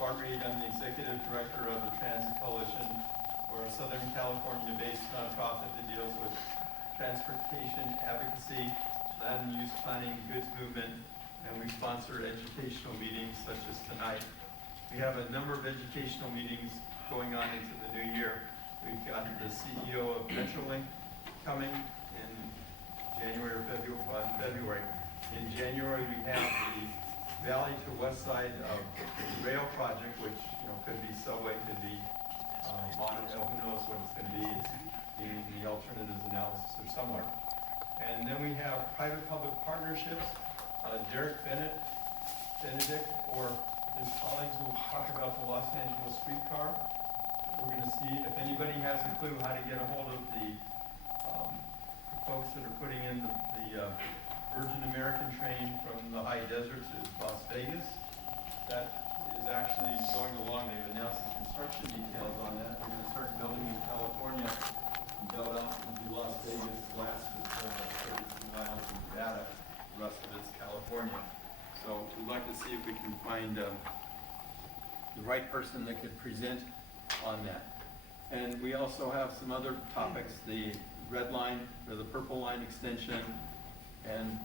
Bart Reed. I'm the Executive Director of the Transit Coalition. We're a Southern California-based nonprofit that deals with transportation advocacy, land and use planning, goods movement, and we sponsor educational meetings such as tonight. We have a number of educational meetings going on into the new year. We've got the CEO of Metrolink coming in January or February. In January, we have the Valley to West Side rail project, which could be subway, could be monorail, who knows what it's going to be. It's in the alternatives analysis or somewhere. And then we have private-public partnerships. Derek Benedict, or his colleagues will talk about the Los Angeles streetcar. We're going to see if anybody has a clue how to get a hold of the folks that are putting in the Virgin American train from the high desert to Las Vegas. That is actually going along. They've announced the construction details on that. They're going to start building in California and build out into Las Vegas, last is 32 miles in Nevada. The rest of it's California. So we'd like to see if we can find the right person that could present on that. And we also have some other topics, the red line or the purple line extension, and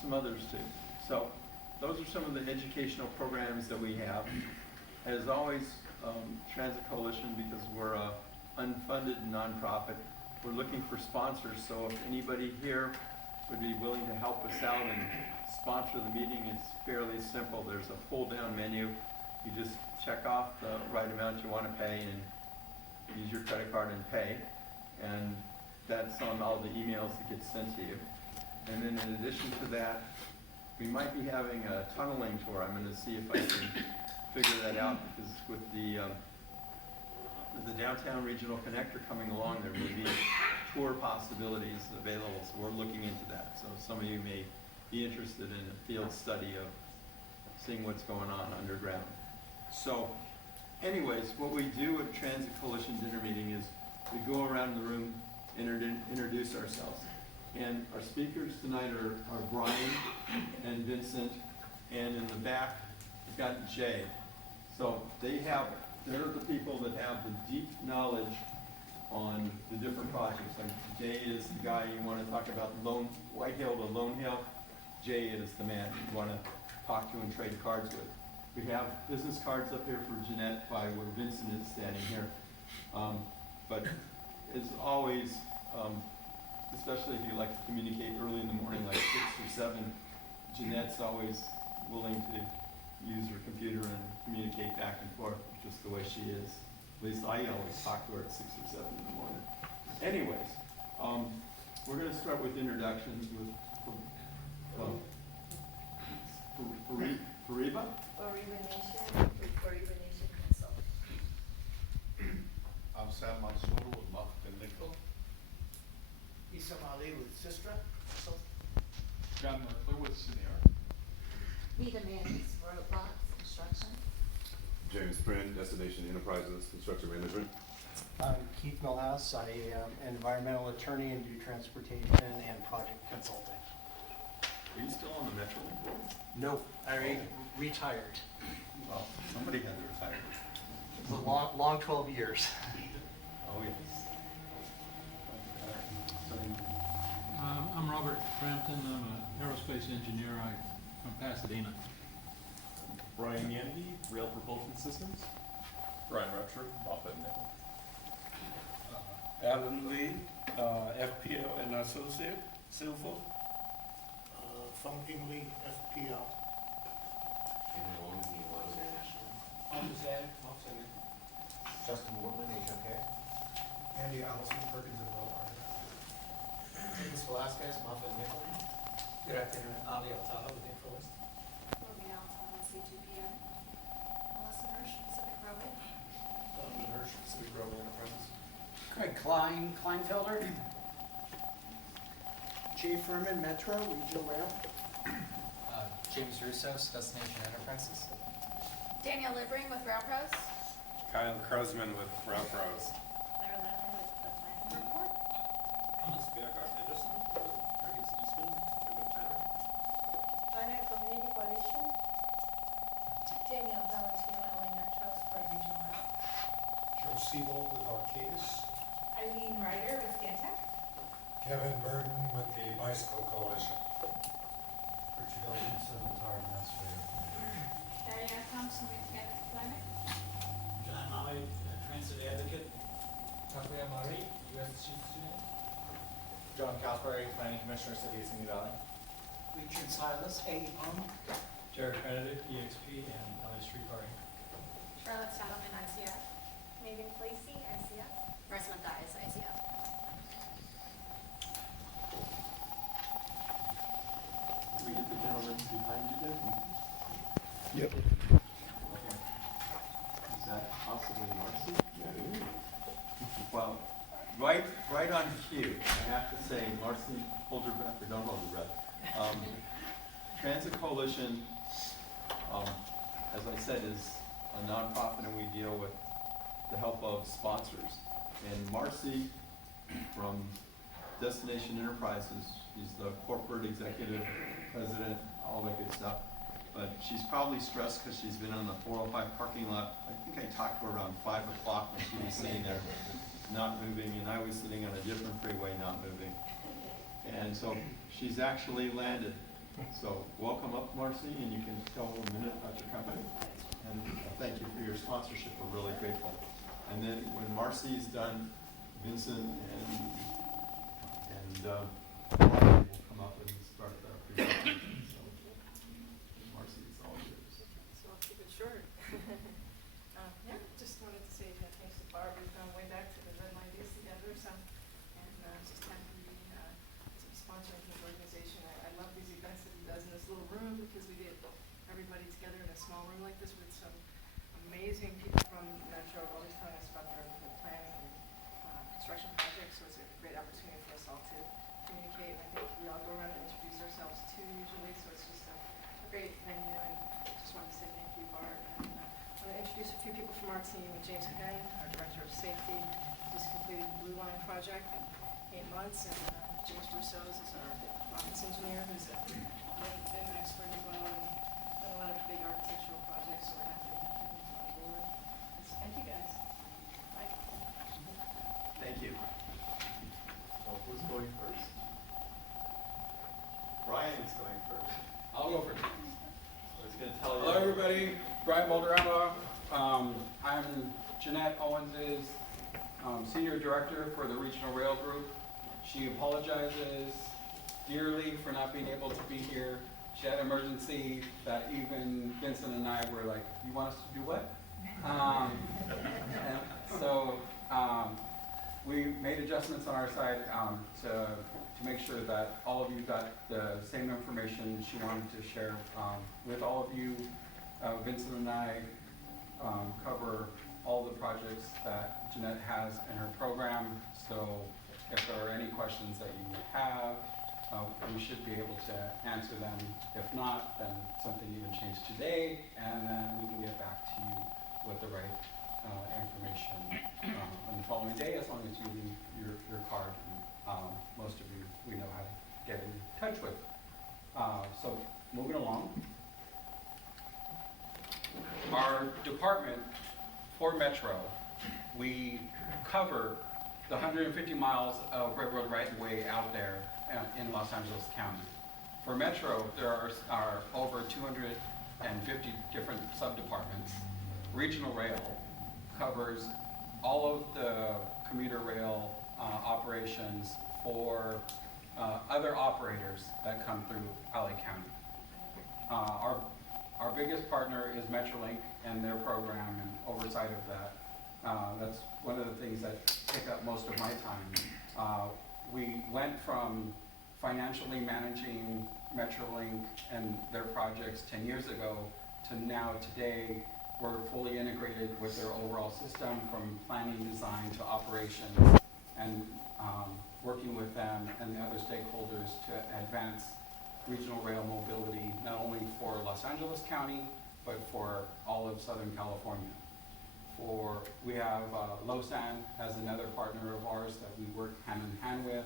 some others too. So those are some of the educational programs that we have. As always, Transit Coalition, because we're a unfunded nonprofit, we're looking for sponsors. So if anybody here would be willing to help us out and sponsor the meeting, it's fairly simple. There's a pull-down menu. You just check off the right amount you want to pay and use your credit card and pay. And that's on all the emails that get sent to you. And then in addition to that, we might be having a tunneling tour. I'm going to see if I can figure that out, because with the Downtown Regional Connector coming along, there may be tour possibilities available. So we're looking into that. So some of you may be interested in a field study of seeing what's going on underground. So anyways, what we do at Transit Coalition dinner meeting is we go around the room, introduce ourselves. And our speakers tonight are Brian and Vincent, and in the back, we've got Jay. So they're the people that have the deep knowledge on the different projects. Like Jay is the guy you want to talk about White Hill to Lone Hill. Jay is the man you want to talk to and trade cards with. We have business cards up here for Jeanette by where Vincent is standing here. But as always, especially if you like to communicate early in the morning, like 6 or 7, Jeanette's always willing to use her computer and communicate back and forth, just the way she is. At least I always talk to her at 6 or 7 in the morning. Anyways, we're going to start with introductions with Fariba? Fariba Nation Consult. I'm Sam Mansour with Market Nickel. Isam Ali with Sistra. John Merkley with Senior. Rita Mannix, Roadblocks Construction. James Prin, Destination Enterprises, Construction Management. I'm Keith Milhouse. I am an environmental attorney and do transportation and project consulting. Are you still on the Metrolink board? No, I retired. Well, somebody had to retire. It was a long 12 years. Oh, yes. I'm Robert Frampton. I'm an aerospace engineer. I'm from Pasadena. Brian Yandy, Rail Propulsion Systems. Brian Rupture, Moffett Nickel. Alan Lee, FPO and Associate, Silver. Funking Lee, FPL. Justin Wortman, HOK. Andy Allison, Perkins and Rollbar. James Velasquez, Muffin Nickel. Good afternoon, Ali Altala with Infralist. Morgan Alton, CGPN. Melissa Hirsch, Pacific Railway. Donovan Hirsch, Civic Railway Enterprises. Craig Klein, Kleinfelder. Jay Furman, Metro, Regional Rail. James Russos, Destination Enterprises. Danielle Libbering with RailPros. Kyle Krosman with Route Pros. Claire Levin with the Planning Report. Thomas Bjergård Henderson, Marcus Eastman, Ruben Tanner. China Community Coalition. Danielle Valentino, LA Siebold with Arcadis. Eileen Ryder with Stantec. Kevin Burton with the Bicycle Coalition. Richard Elkinson, Retired Administrator. Diane Thompson with Campus Climate. John Molly, Transit Advocate. Takuya Mari, U.S. Chief Student. John Cosbury, Planning Commissioner, City of Simi Valley. Richard Silas, AEPOM. Jared Benedict, EXP, and LA Streetcar. Charlotte Saddleman, ICF. Megan Placey, ICF. Rosamund Dyes, ICF. Can we get the gentleman behind you there? Yep. Okay. Is that possibly Marcy? Well, right on cue, I have to say, Marcy, hold your breath or don't hold your breath. Transit Coalition, as I said, is a nonprofit and we deal with the help of sponsors. And Marcy from Destination Enterprises, she's the corporate executive president, all that good stuff. But she's probably stressed because she's been on the 405 parking lot. I think I talked to her around 5 o'clock when she was sitting there not moving, and I was sitting on a different freeway not moving. And so she's actually landed. So welcome up, Marcy, and you can tell a minute about your company. And thank you for your sponsorship. We're really grateful. And then when Marcy's done, Vincent and Brian will come up and start the presentation. So Marcy, it's all yours. So I'll keep it short. Yeah, just wanted to say thanks to Barb. We've gone way back to the Red Line days together, so, and just happy to be sponsoring his organization. I love these events that he does in this little room because we get everybody together in a small room like this with some amazing people from Metro always telling us about their planning and construction projects, so it's a great opportunity for us all to communicate. And I think we all go around and introduce ourselves too usually, so it's just a great venue, and I just wanted to say thank you, Bart. And I want to introduce a few people from our team. James Penn, our Director of Safety, just completed the Blue Line project in 8 months, and James Russos is our office engineer, who's been an expert as well, and done a lot of big architectural projects, so we're happy to have him on board. So thank you, guys. Bye. Thank you. Well, who's going first? Brian is going first. I'll go first. I was going to tell you. Hello, everybody. Brian Balderrama. I'm Jeanette Owens' Senior Director for the Regional Rail Group. She apologizes dearly for not being able to be here. She had an emergency that even Vincent and I were like, you want us to do what? And so we made adjustments on our side to make sure that all of you got the same information she wanted to share with all of you. Vincent and I cover all the projects that Jeanette has in her program, so if there are any questions that you have, we should be able to answer them. If not, then something you can change today, and then we can get back to you with the right information on the following day, as long as you leave your card. And, most of you, we know how to get in touch with. So moving along. Our department for Metro, we cover the 150 miles of railroad right-of-way out there in Los Angeles County. For Metro, there are over 250 different sub-departments. Regional Rail covers all of the commuter rail operations for other operators that come through LA County. Our biggest partner is Metrolink and their program and oversight of that. That's one of the things that take up most of my time. We went from financially managing Metrolink and their projects 10 years ago to now today we're fully integrated with their overall system, from planning, design to operations, and working with them and the other stakeholders to advance regional rail mobility, not only for Los Angeles County, but for all of Southern California. We have Losan as another partner of ours that we work hand in hand with.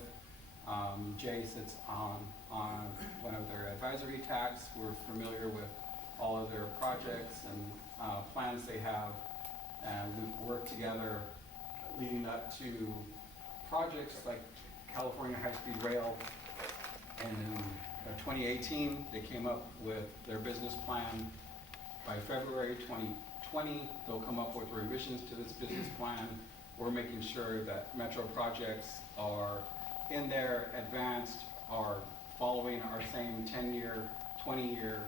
Jay sits on one of their advisory tacks. We're familiar with all of their projects and plans they have, and we work together leading up to projects like California High-Speed Rail. In 2018, they came up with their business plan. By February 2020, they'll come up with revisions to this business plan. We're making sure that metro projects are in there, advanced, are following our same 10-year, 20-year,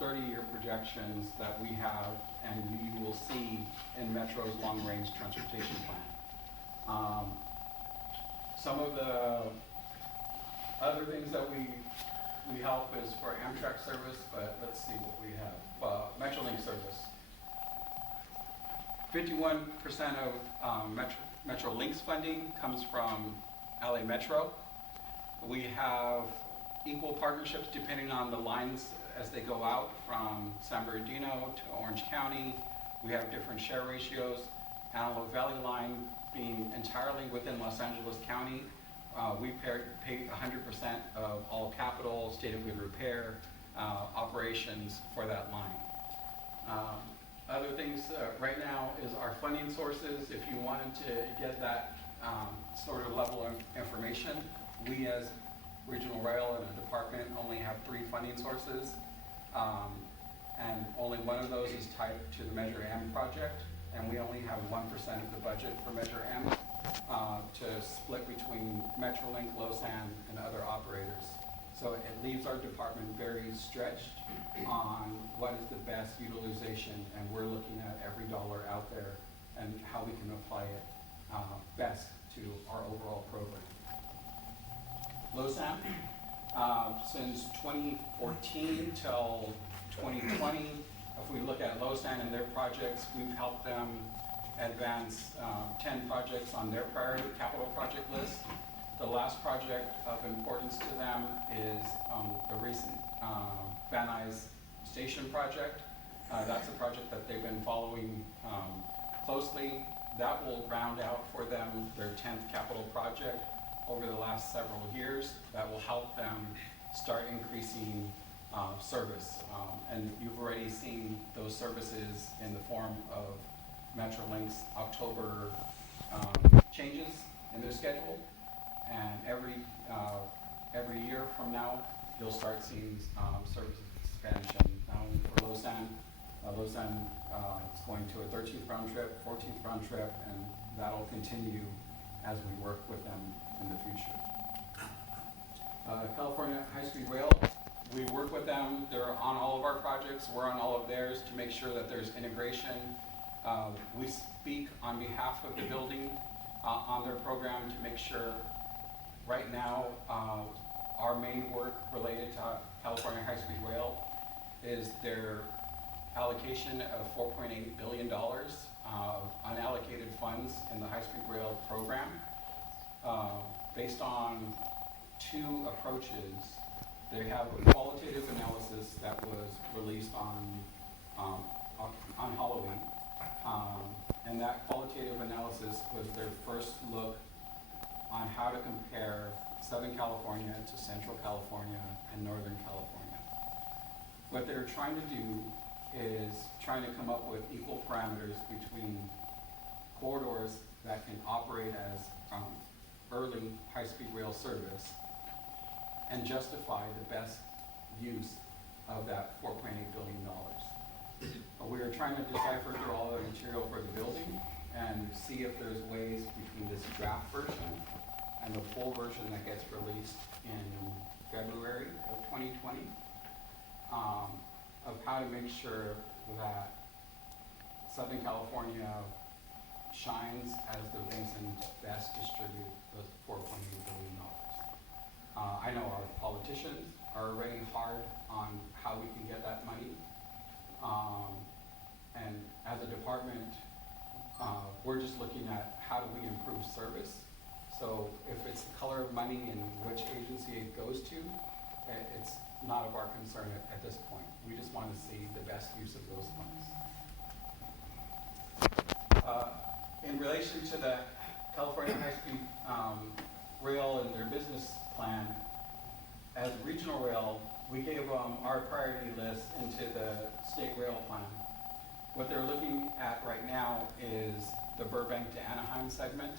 30-year projections that we have and you will see in Metro's long-range transportation plan. Some of the other things that we help is for Amtrak service, but let's see what we have. Metrolink service. 51% of Metrolinx funding comes from LA Metro. We have equal partnerships depending on the lines as they go out from San Bernardino to Orange County. We have different share ratios. Antelope Valley line being entirely within Los Angeles County. We pay 100% of all capital, state-of-good repair, operations for that line. Other things right now is our funding sources. If you wanted to get that sort of level of information, we as Regional Rail and the department only have 3 funding sources. And only one of those is tied to the Measure M project, and we only have 1% of the budget for Measure M to split between Metrolink, Losan, and other operators. So it leaves our department very stretched on what is the best utilization, and we're looking at every dollar out there and how we can apply it best to our overall program. Losan, since 2014 till 2020, if we look at Losan and their projects, we've helped them advance 10 projects on their priority capital project list. The last project of importance to them is the recent Van Nuys Station project. That's a project that they've been following closely. That will round out for them their 10th capital project over the last several years. That will help them start increasing service. And you've already seen those services in the form of Metrolinx's October changes in their schedule. And every year from now, you'll start seeing service expansion, not only for Losan. Losan is going to a 13th round trip, 14th round trip, and that'll continue as we work with them in the future. California High-Speed Rail, we work with them. They're on all of our projects. We're on all of theirs to make sure that there's integration. We speak on behalf of the building on their program to make sure. Right now, our main work related to California High-Speed Rail is their allocation of $4.8 billion of unallocated funds in the High-Speed Rail program. Based on 2 approaches, they have a qualitative analysis that was released on Halloween. And that qualitative analysis was their first look on how to compare Southern California to Central California and Northern California. What they're trying to do is trying to come up with equal parameters between corridors that can operate as early high-speed rail service and justify the best use of that $4.8 billion. We are trying to decipher through all the material for the building and see if there's ways between this draft version and the full version that gets released in February of 2020 of how to make sure that Southern California shines as the basin best distribute those $4.8 billion. I know our politicians are already hard on how we can get that money. And as a department, we're just looking at how do we improve service. So if it's the color of money and which agency it goes to, it's not of our concern at this point. We just want to see the best use of those funds. In relation to the California High-Speed Rail and their business plan, as Regional Rail, we gave our priority list into the state rail plan. What they're looking at right now is the Burbank to Anaheim segment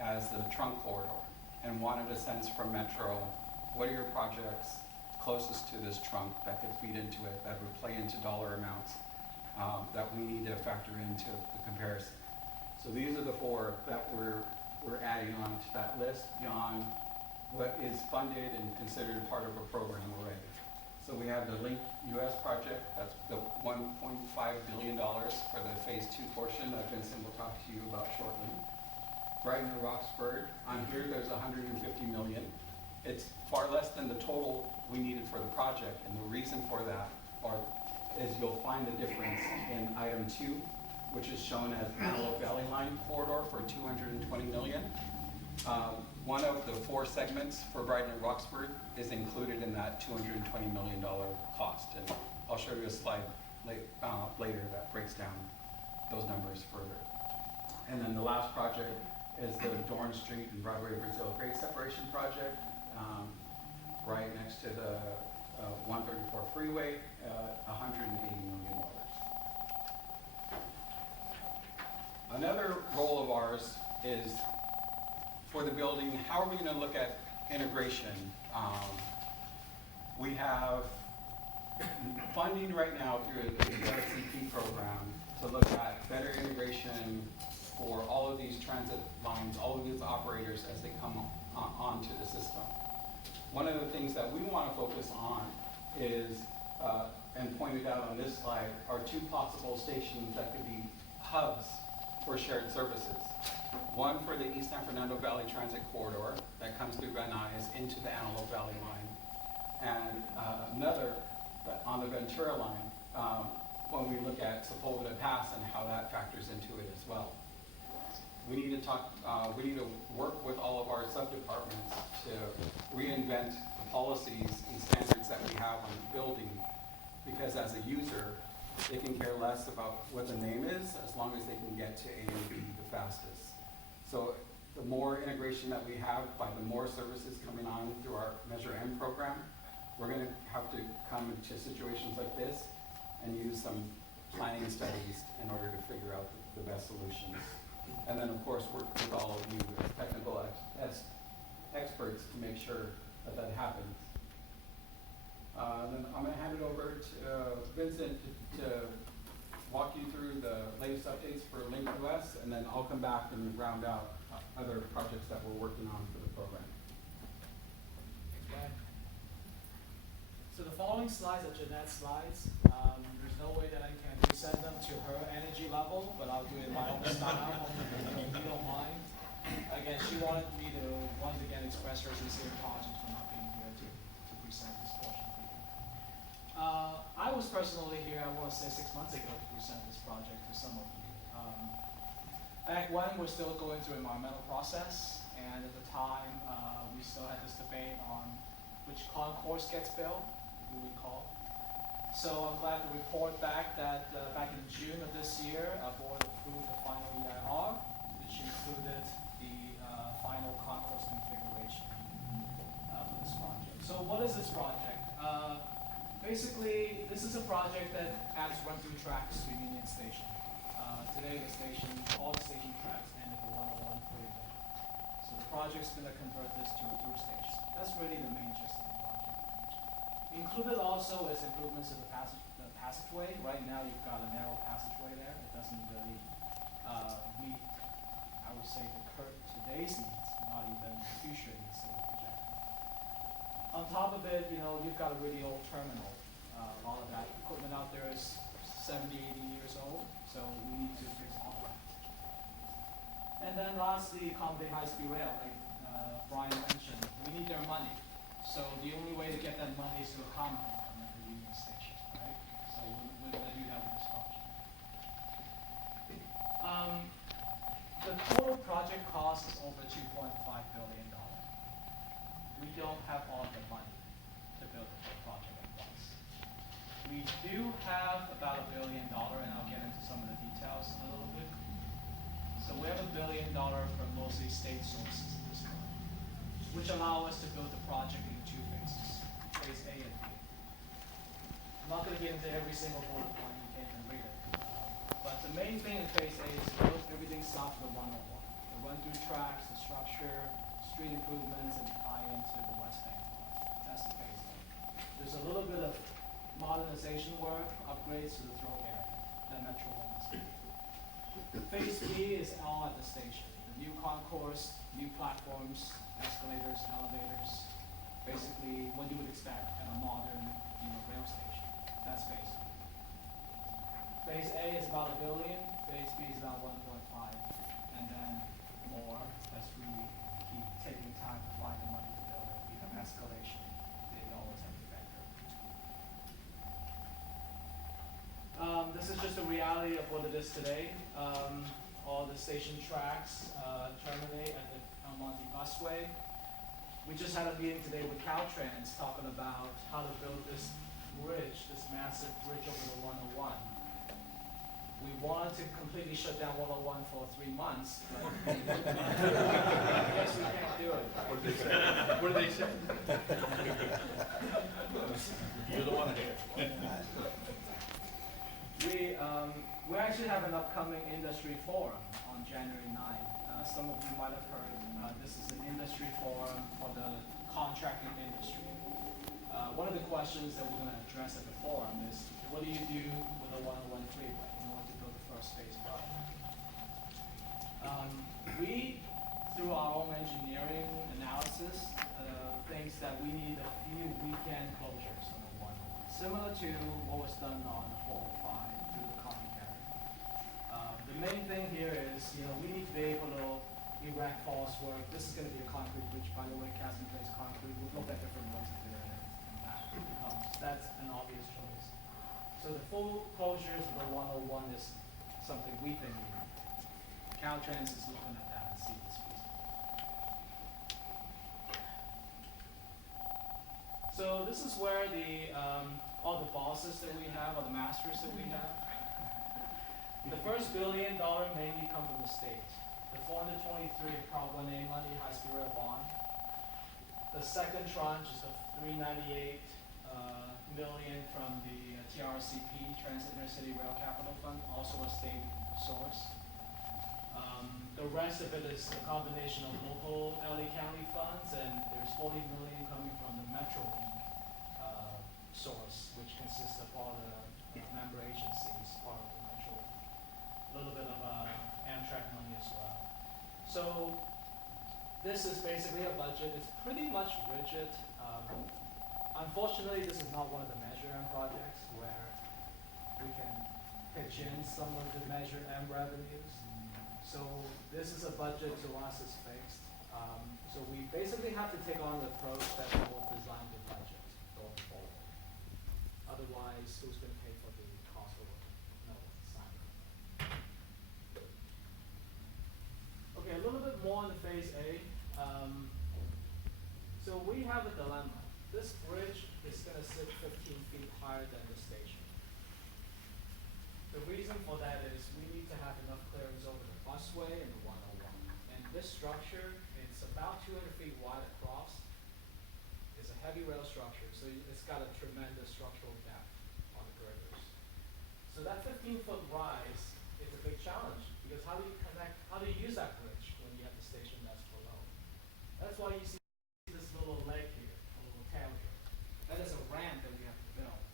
as the trunk corridor, and wanted a sense from Metro, what are your projects closest to this trunk that could feed into it, that would play into dollar amounts that we need to factor into the comparison. So these are the four that we're adding on to that list beyond what is funded and considered part of a program already. So we have the Link US project, that's the $1.5 billion for the phase 2 portion that Vincent will talk to you about shortly. Brighton and Roxbury, on here there's 150 million. It's far less than the total we needed for the project, and the reason for that is you'll find the difference in item 2, which is shown as Antelope Valley Line corridor for 220 million. One of the 4 segments for Brighton and Roxbury is included in that $220 million cost, and I'll show you a slide later that breaks down those numbers further. And then the last project is the Dorn Street and Broadway Brazil grade separation project, right next to the 134 freeway, $180 million. Another role of ours is for the building, how are we going to look at integration? We have funding right now through the WCP program to look at better integration for all of these transit lines, all of these operators as they come onto the system. One of the things that we want to focus on is, and pointed out on this slide, are 2 possible stations that could be hubs for shared services. One for the East San Fernando Valley Transit Corridor that comes through Van Nuys into the Antelope Valley line, and another on the Ventura line when we look at Sepulveda Pass and how that factors into it as well. We need to talk. We need to work with all of our sub-departments to reinvent the policies and standards that we have on the building, because as a user, they can care less about what the name is as long as they can get to A and B the fastest. So the more integration that we have by the more services coming on through our Measure M program, we're going to have to come into situations like this and use some planning studies in order to figure out the best solutions. And then, of course, work with all of you as technical experts to make sure that that happens. Then I'm going to hand it over to Vincent to walk you through the latest updates for Link US, and then I'll come back and round out other projects that we're working on for the program. Okay. So the following slides are Jeanette's slides. There's no way that I can present them to her energy level, but I'll do it in my own style, if you don't mind. Again, she wanted me to once again express her sincere apologies for not being here to present this portion for you. I was personally here, I want to say 6 months ago, to present this project to some of you. Back when we're still going through environmental process, and at the time, we still had this debate on which concourse gets built, if you recall. So I'm glad to report back that back in June of this year, our board approved the final EIR, which included the final concourse configuration for this project. So what is this project? Basically, this is a project that adds run-through tracks to Union Station. Today, the station, all the station tracks end at the 101 freeway. So the project's going to convert this to a through station. That's really the main gist of the project. Included also is improvements to the passageway. Right now, you've got a narrow passageway there. It doesn't really meet, I would say, today's needs, not even future needs of the project. On top of it, you've got a really old terminal. A lot of that equipment out there is 70, 80 years old, so we need to fix all of that. And then lastly, accommodate high-speed rail, like Brian mentioned. We need their money. So the only way to get that money is to accommodate them at the Union Station, right? So we're going to do that with this project. The total project cost is over $2.5 billion. We don't have all the money to build the project at once. We do have about $1 billion, and I'll get into some of the details in a little bit. So we have $1 billion from mostly state sources at this point, which allow us to build the project in 2 phases, phase A and B. I'm not going to get into every single bullet point, you can't even read it. But main thing in phase A is to build everything south of the 101. The run-through tracks, the structure, street improvements, and tie into the West Bank. That's the phase A. There's a little bit of modernization work, upgrades to the throat area that Metro wants. Phase B is all at the station. The new concourse, new platforms, escalators, elevators, basically what you would expect at a modern, rail station. That's phase B. Phase A is about $1 billion, phase B is about 1.5, and then more as we keep taking time to find the money to build it. We have escalation, they always have to factor. This is just the reality of what it is today. All the station tracks terminate at the El Monte Busway. We just had a meeting today with Caltrans talking about how to build this bridge, this massive bridge over the 101. We wanted to completely shut down 101 for 3 months, but I guess we can't do it. What did they say? What did they say? You're the one here. We actually have an upcoming industry forum on January 9th. Some of you might have heard, this is an industry forum for the contracting industry. One of the questions that we're going to address at the forum is, what do you do with a 101 freeway in order to build the first phase project? We, through our own engineering analysis, thinks that we need a few weekend closures on the 101, similar to what was done on the 405 through the common carrier. The main thing here is, we need to be able to erect false work. This is going to be a concrete bridge, by the way, cast in place concrete. We've looked at different ones in there, and that's an obvious choice. So the full closures of the 101 is something we think we need. Caltrans is looking at that and see if it's feasible. So this is where all the bosses that we have, or the masters that we have. The first $1 billion mainly come from the state. The 423 Prop 1A money, high-speed rail bond. The second tranche is the 398 million from the TRCP, Transit Intercity Rail Capital Fund, also a state source. The rest of it is a combination of local LA County funds, and there's 40 million coming from the MetroLink source, which consists of all the member agencies, part of the MetroLink. A little bit of Amtrak money as well. So this is basically a budget. It's pretty much rigid. Unfortunately, this is not one of the Measure M projects where we can pitch in some of the Measure M revenues. So this is a budget to us is fixed. So we basically have to take on the approach that will design the budget going forward. Otherwise, who's going to pay for the cost of it? No one's signing. Okay, a little bit more on the phase A. So we have a dilemma. This bridge is going to sit 15 feet higher than the station. The reason for that is we need to have enough clearance over the busway and the 101. And this structure, it's about 200 feet wide across. It's a heavy rail structure, so it's got a tremendous structural depth on the girders. So that 15-foot rise is a big challenge, because how do you use that bridge when you have the station that's below? That's why you see this little leg here, a little tail here. That is a ramp that we have to build.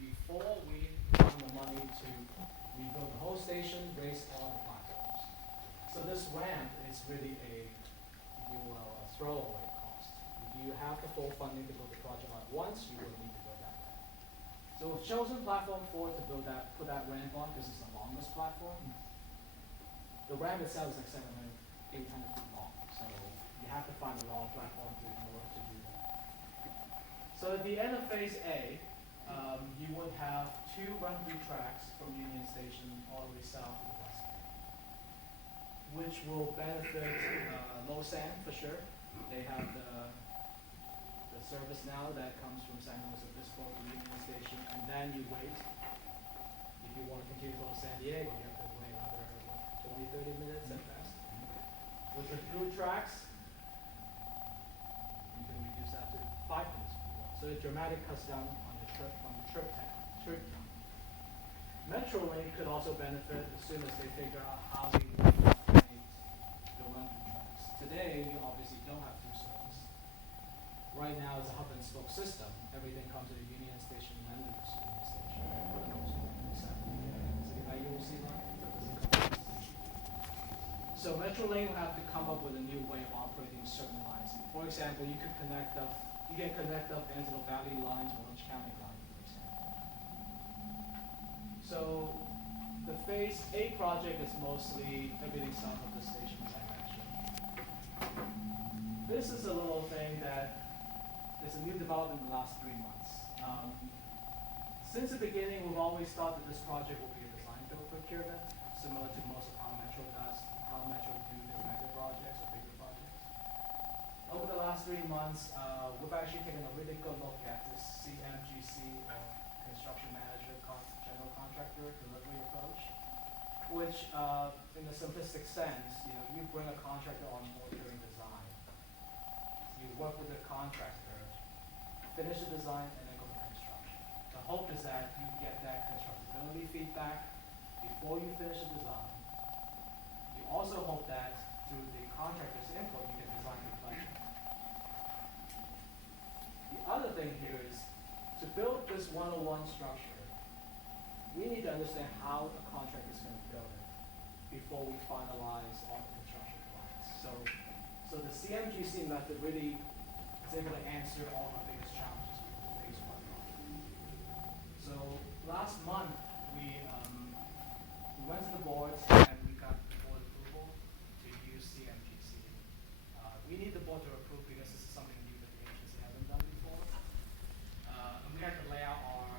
Before we find the money to rebuild the whole station, raise all the platforms. So this ramp is really a throwaway cost. If you have the full funding to build the project at once, you will need to build that ramp. So we've chosen platform 4 to put that ramp on because it's the longest platform. The ramp itself is like 800 feet long. So you have to find a long platform in order to do that. So at the end of phase A, you would have 2 run-through tracks from Union Station all the way south to the west end, which will benefit Losan for sure. They have the service now that comes from San Luis Obispo to Union Station, and then you wait. If you want to continue to go to San Diego, you have to wait another 20, 30 minutes at best. With the through tracks, you can reduce that to 5 minutes if you want. So it dramatically cuts down on the trip time. Metrolink could also benefit as soon as they figure out how they want to operate the London tracks. Today, you obviously don't have two servers. Right now, it's a hub and spoke system. Everything comes to the Union Station and then the Union Station. For the most part, except the IUC line that doesn't come to the station. So Metrolink will have to come up with a new way of operating certain lines. For example, you can connect up Antelope Valley line to Orange County line, for example. So the Phase A project is mostly everything south of the station, as I mentioned. This is a little thing that is a new development in the last 3 months. Since the beginning, we've always thought that this project will be a design build procurement, similar to most of how Metro do their mega projects or bigger projects. Over the last 3 months, we've actually taken a really good look at this CMGC or Construction Manager General Contractor delivery approach, which in a simplistic sense, you bring a contractor on board during design. You work with the contractor, finish the design, and then go to construction. The hope is that you get that constructability feedback before you finish the design. You also hope that through the contractor's input, you can design your budget. The other thing here is, to build this 101 structure, we need to understand how a contractor is going to build it before we finalize all the construction plans. So the CMGC method really is able to answer all of our biggest challenges with Phase 1 project. So last month, we went to the boards and we got board approval to use CMGC. We need the board to approve because this is something new that the agency hasn't done before. And we had to lay out our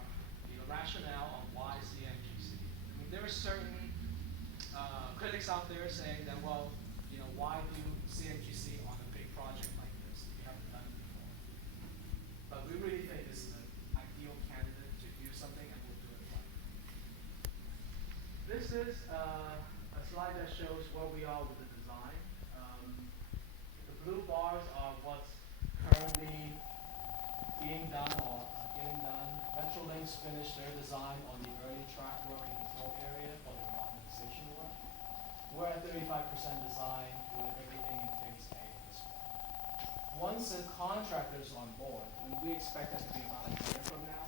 rationale on why CMGC. I mean, there are certain critics out there saying that, well, why do CMGC on a big project like this if you haven't done it before? But we really think this is an ideal candidate to do something, and we'll do it right. This is a slide that shows where we are with the design. The blue bars are what's currently being done or getting done. Metrolinx finished their design on the early track work in the whole area for the modernization work. We're at 35% design with everything in Phase A at this point. Once the contractor's on board, and we expect that to be about a year from now,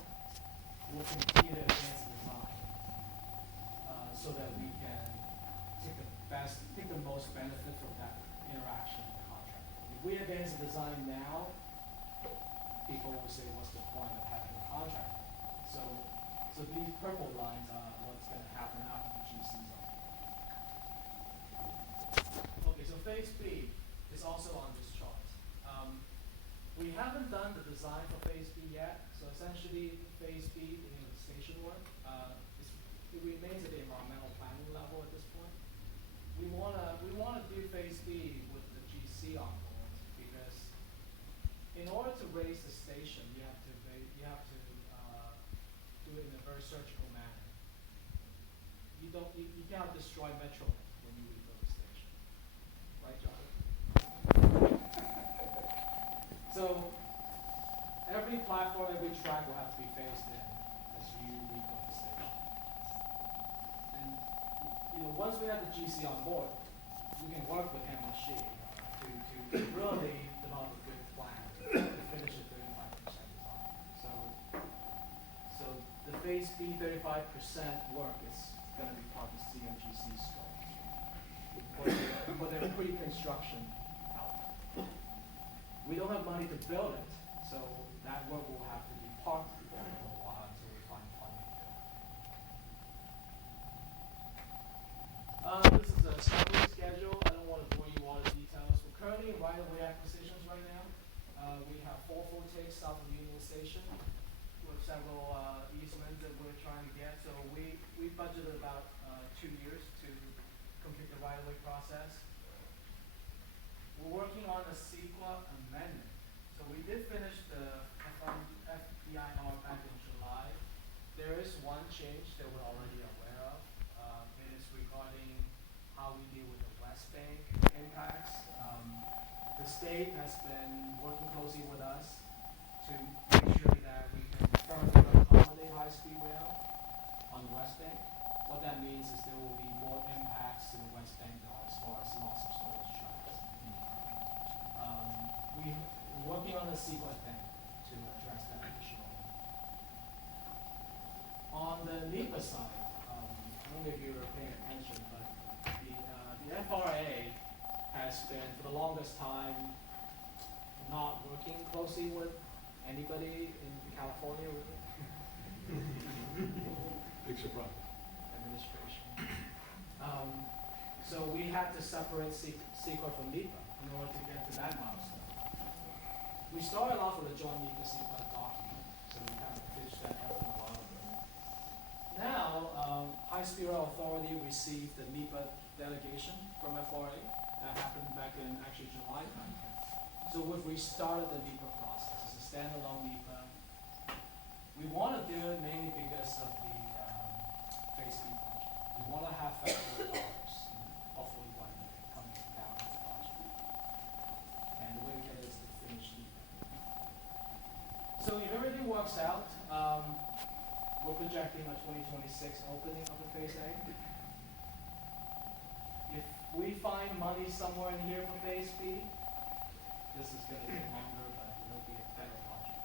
we'll continue to advance the design so that we can take the most benefit from that interaction with the contractor. If we advance the design now, people will say, what's the point of having a contractor? So these purple lines are what's going to happen after the GC's on board. Okay, so Phase B is also on this chart. We haven't done the design for Phase B yet, so essentially Phase B, the station work, it remains at the environmental planning level at this point. We wanna do Phase B with the GC on board because in order to raise the station, you have to do it in a very surgical manner. You cannot destroy Metrolink when you rebuild the station, right, John? So every platform, every track will have to be phased in as you rebuild the station. And once we have the GC on board, we can work with him or she to really develop a good plan to finish at 35% design. So the Phase B 35% work is going to be part of the CMGC scope for their pre-construction help. We don't have money to build it, so that work will have to be parked for a little while until we find funding to do it. This is a summary schedule. I don't want to bore you all the details. We're currently in right-of-way acquisitions right now. We have 4 full takes south of Union Station with several easements that we're trying to get. So we budgeted about 2 years to complete the right-of-way process. We're working on a CEQA amendment. So we did finish the FDIR back in July. There is one change that we're already aware of. It is regarding how we deal with the West Bank impacts. The state has been working closely with us to make sure that we can further accommodate high-speed rail on the West Bank. What that means is there will be more impacts to the West Bank Yard as far as loss of storage tracks. We're working on a sequence plan to address that issue. On the NEPA side, I don't know if you were paying attention, but the FRA has been, for the longest time, not working closely with anybody in California, really. Big surprise. Administration. So we had to separate CEQA from NEPA in order to get to that milestone. We started off with a joint NEPA CEQA document, so we kind of pitched that effort a while ago. Now, High Speed Rail Authority received the NEPA delegation from FRA. That happened back in actually July timeframe. So we've restarted the NEPA process. It's a standalone NEPA. We want to do it mainly because of the Phase B project. We want to have federal dollars, hopefully one day, coming down to the project. And the way we get it is to finish NEPA. So if everything works out, we're projecting a 2026 opening of the Phase A. If we find money somewhere in here for Phase B, this is going to take longer, but it will be a better project.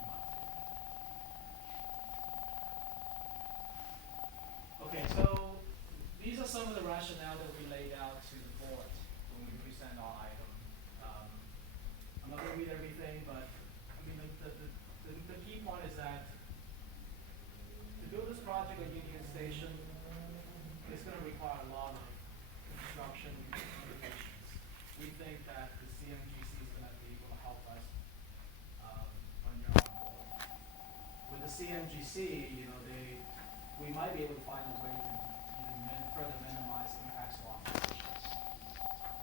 in my opinion. Okay, so these are some of the rationale that we laid out to the board when we present our item. I'm not going to read everything, but I mean the key point is that to build this project at Union Station, it's going to require a lot of construction innovations. We think that the CMGC is going to be able to help us when you're on board. With the CMGC, we might be able to find a way to even further minimize impacts to operations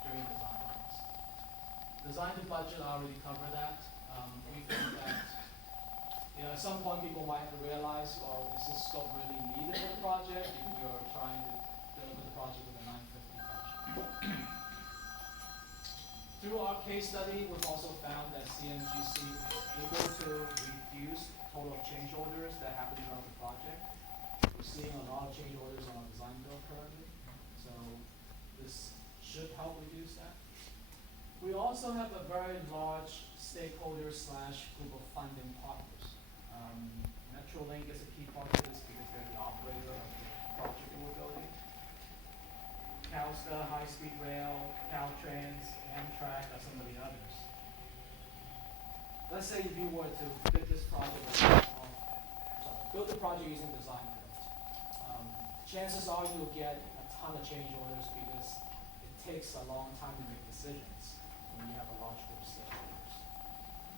during design process. Design to budget, I already covered that. We think that at some point people might realize, is this scope really needed for the project if we are trying to deliver the project with a 950 budget. Through our case study, we've also found that CMGC is able to reduce total change orders that happen throughout the project. We're seeing a lot of change orders on our design build currently, so this should help reduce that. We also have a very large stakeholder / group of funding partners. Metrolink is a key part of this because they're the operator of the project that we're building. CalSTA, High Speed Rail, Caltrans, Amtrak are some of the others. Let's say if you were to build this project, build the project using design build. Chances are you'll get a ton of change orders because it takes a long time to make decisions when you have a large group of stakeholders.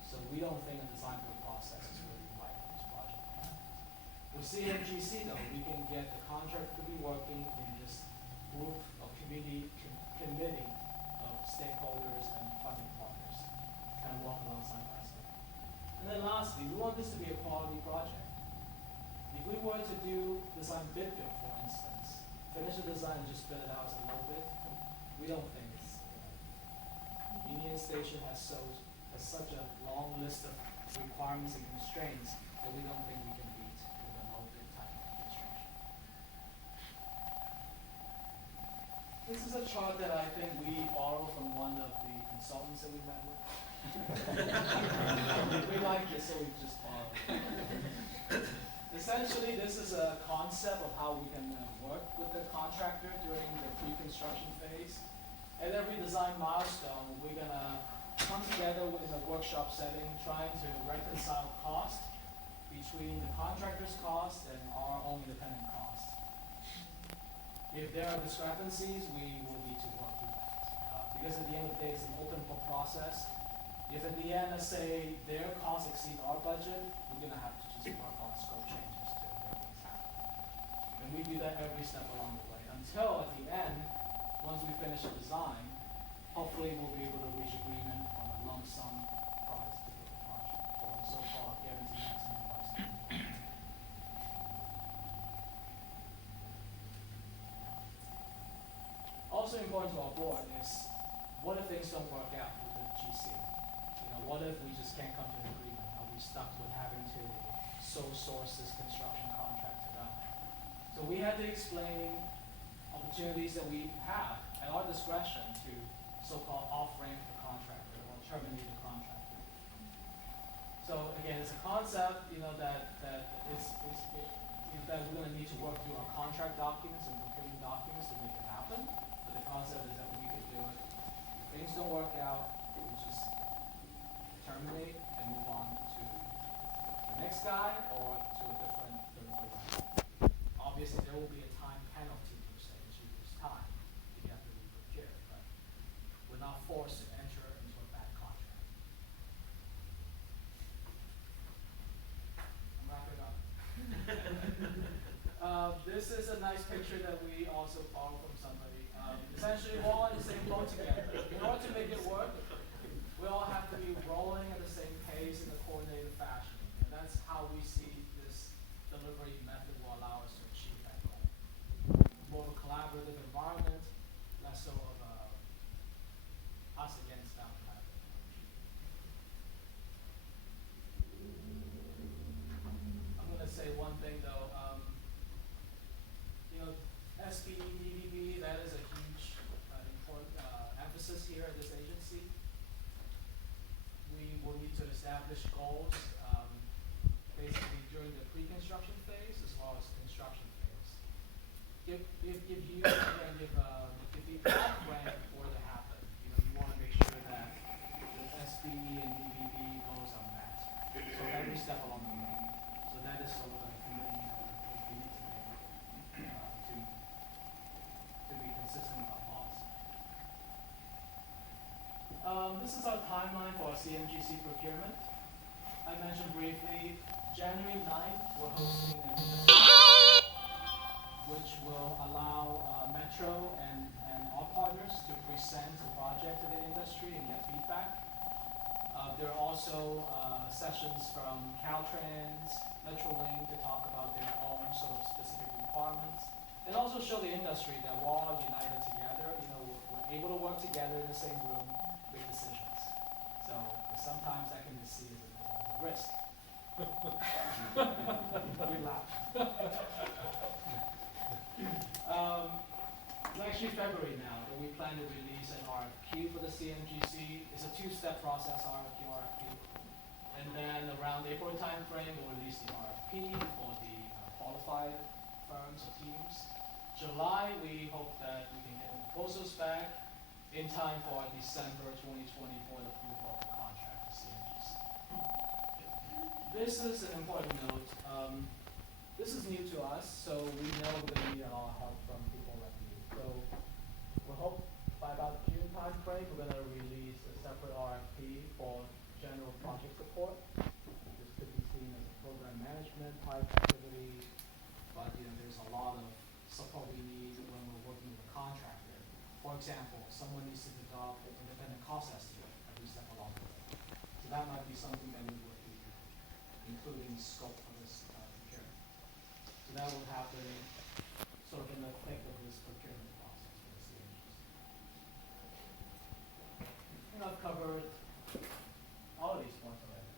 So we don't think a design build process is really right for this project. With CMGC though, we can get the contractor to be working in this group of committee of stakeholders and funding partners, kind of walk alongside myself. And then lastly, we want this to be a quality project. If we were to do design bid build, for instance, finish the design and just bid it out as a low bid, we don't think it's Union Station has such a long list of requirements and constraints that we don't think we can beat with a low bid type of construction. This is a chart that I think we borrowed from one of the consultants that we met with. We like this, so we just borrowed it. Essentially, this is a concept of how we can work with the contractor during the pre-construction phase. At every design milestone, we're going to come together in a workshop setting, trying to reconcile cost between the contractor's cost and our own independent cost. If there are discrepancies, we will need to work through that. Because at the end of the day, it's an open book process. If at the end, let's say, their costs exceed our budget, we're going to have to just work on scope changes to make things happen. And we do that every step along the way until at the end, once we finish the design, hopefully we'll be able to reach agreement on a lump sum price to build the project, or so-called guaranteed maximum price. Also important to our board is, what if things don't work out with the GC? What if we just can't come to an agreement? Are we stuck with having to sole source this construction contract to them? So So we had to explain opportunities that we have at our discretion to so-called off-ramp the contractor or terminate the contractor. So again, it's a concept, that we're gonna need to work through our contract documents and procurement documents to make it happen. But the concept is that we could do it. If things don't work out, we just terminate and move on to the next guy or to a different delivery guy. Obviously, there will be a time penalty per se, as you lose time if you have to re-procure, but we're not forced to enter into a bad contract. I'm wrapping up. This is a nice picture that we also borrowed from somebody. Essentially, we're all in the same boat together. In order to make it work, we all have to be rolling at the same pace in a coordinated fashion. And that's how we see this delivery method will allow us to achieve that goal. More of a collaborative environment, less so of a us against them kind of approach. I'm going to say one thing though. SPE, DVB, that is a huge important emphasis here at this agency. We will need to establish goals basically during the pre-construction phase as well as construction phase. If the off-ramp were to happen, you want to make sure that the SPE and DVB goals are met. So every step along the way. So that is sort of a commitment that we need to make to be consistent with our policy. This is our timeline for our CMGC procurement. I mentioned briefly, January 9th, we're hosting an industry which will allow Metro and our partners to present the project to the industry and get feedback. There are also sessions from Caltrans, Metrolink to talk about their own sort of specific requirements, and also show the industry that we're all united together. We're able to work together in the same room, make decisions. So sometimes that can be seen as a risk. We laugh. It's actually February now, but we plan to release an RFQ for the CMGC. It's a two-step process, RFQ, RFP. And then around the April timeframe, we'll release the RFP for the qualified firms or teams. July, we hope that we can get the proposals back in time for our December 2024 approval of the contract for CMGC. This is an important note. This is new to us, so we know we're going to need a lot of help from people like you. So we hope by about June timeframe, we're going to release a separate RFP for general project support. This could be seen as a program management type activity, but there's a lot of support we need when we're working with a contractor. For example, someone needs to develop an independent cost estimate every step along the way. So that might be something that we would be including scope for this procurement. So that will happen sort of in the thick of this procurement process for the CMGC. And I've covered all of these points already.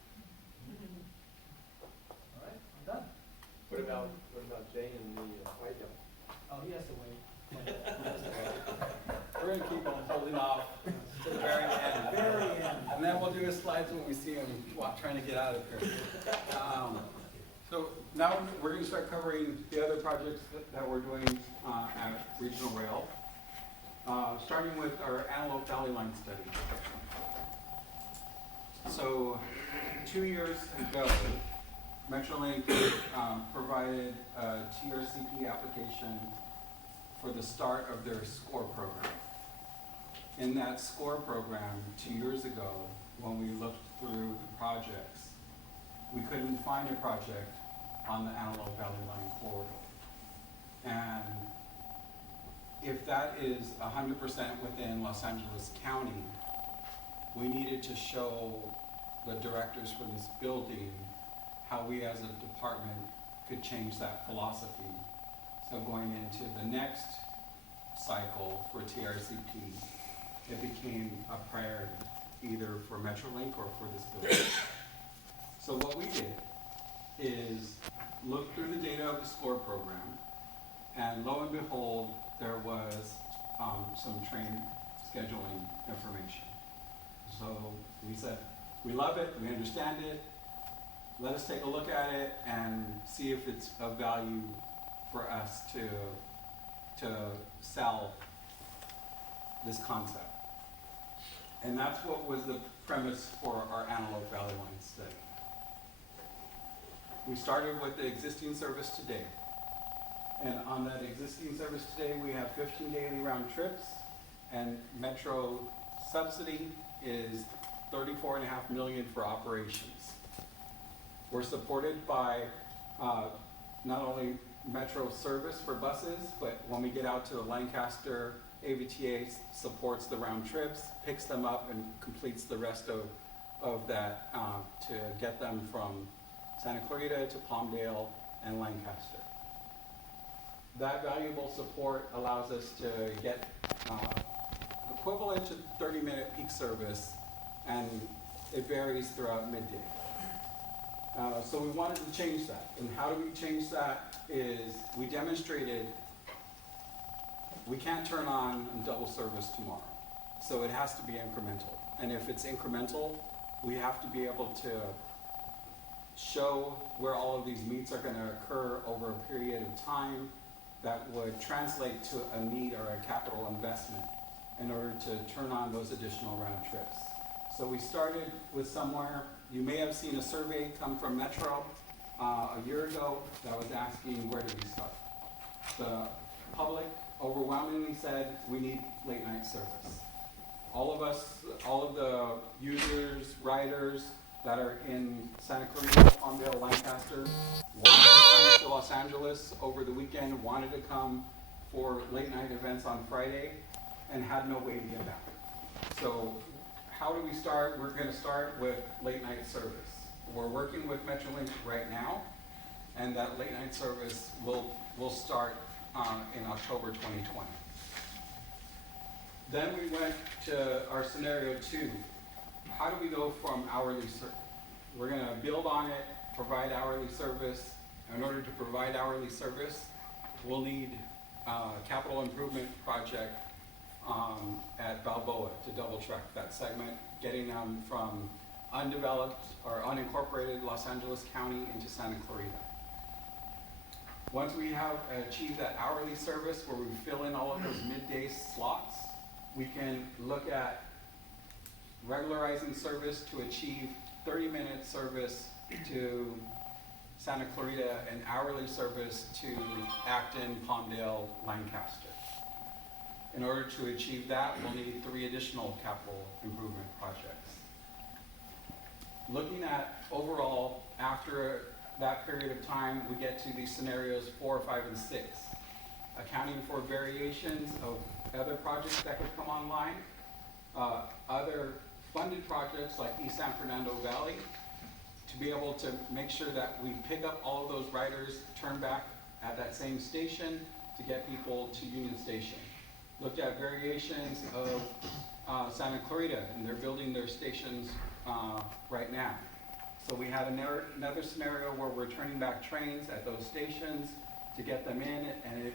All right, I'm done. What about Jay and the white guy? Oh, he has to wait. We're gonna keep on holding off to the very end. And then we'll do his slides when we see him trying to get out of here. So now we're gonna start covering the other projects that we're doing at Regional Rail. Starting with our Antelope Valley Line study. So 2 years ago, Metrolink provided a TRCP application for the start of their SCORE program. In that SCORE program, 2 years ago, when we looked through the projects, we couldn't find a project on the Antelope Valley Line corridor. And if that is 100% within Los Angeles County, we needed to show the directors for this building how we as a department could change that philosophy. So going into the next cycle for TRCP, it became a priority, either for Metrolink or for this building. So what we did is look through the data of the SCORE program And lo and behold, there was some train scheduling information. So we said, we love it, we understand it, let us take a look at it and see if it's of value for us to sell this concept. And that's what was the premise for our Antelope Valley Line study. We started with the existing service today. And on that existing service today, we have 15 daily round trips, and Metro subsidy is $34.5 million for operations. We're supported by not only Metro service for buses, but when we get out to the Lancaster, AVTA supports the round trips, picks them up, and completes the rest of that to get them from Santa Clarita to Palmdale and Lancaster. That valuable support allows us to get equivalent to 30-minute peak service, and it varies throughout midday. So we wanted to change that. And how do we change that is we demonstrated we can't turn on double service tomorrow. So it has to be incremental. And if it's incremental, we have to be able to show where all of these meets are going to occur over a period of time that would translate to a need or a capital investment in order to turn on those additional round trips. So we started with somewhere, you may have seen a survey come from Metro a year ago that was asking where do we start. The public overwhelmingly said we need late night service. All of us, all of the users, riders that are in Santa Clarita, Palmdale, Lancaster, wanted to come to Los Angeles over the weekend, wanted to come for late night events on Friday, and had no way to get back. So how do we start? We're going to start with late night service. We're working with Metrolink right now, and that late night service will start in October 2020. Then we went to our scenario 2. How do we go from hourly service? We're going to build on it, provide hourly service. In order to provide hourly service, we'll need a capital improvement project at Balboa to double track that segment, getting them from undeveloped or unincorporated Los Angeles County into Santa Clarita. Once we have achieved that hourly service where we fill in all of those midday slots, we can look at regularizing service to achieve 30-minute service to Santa Clarita and hourly service to Acton, Palmdale, Lancaster. In order to achieve that, we'll need 3 additional capital improvement projects. Looking at overall, after that period of time, we get to these scenarios 4, 5, and 6, accounting for variations of other projects that could come online, other funded projects like East San Fernando Valley, to be able to make sure that we pick up all of those riders, turn back at that same station to get people to Union Station. Looked at variations of Santa Clarita, and they're building their stations right now. So we had another scenario where we're turning back trains at those stations to get them in, and it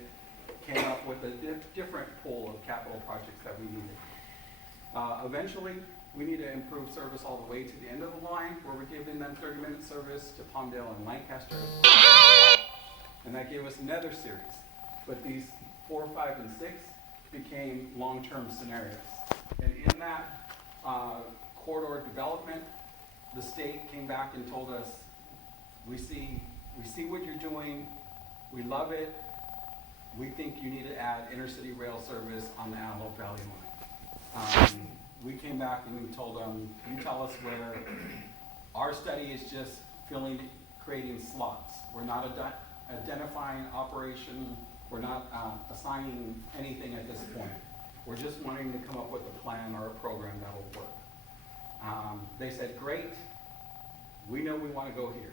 came up with a different pool of capital projects that we needed. Eventually, we need to improve service all the way to the end of the line, where we're giving them 30-minute service to Palmdale and Lancaster. And that gave us another series. But these 4, 5, and 6 became long-term scenarios. And in that corridor development, the state came back and told us, we see what you're doing, we love it, we think you need to add intercity rail service on the Antelope Valley line. We came back and we told them, you tell us where. Our study is just creating slots. We're not identifying operation, we're not assigning anything at this point. We're just wanting to come up with a plan or a program that will work. They said, great, we know we want to go here.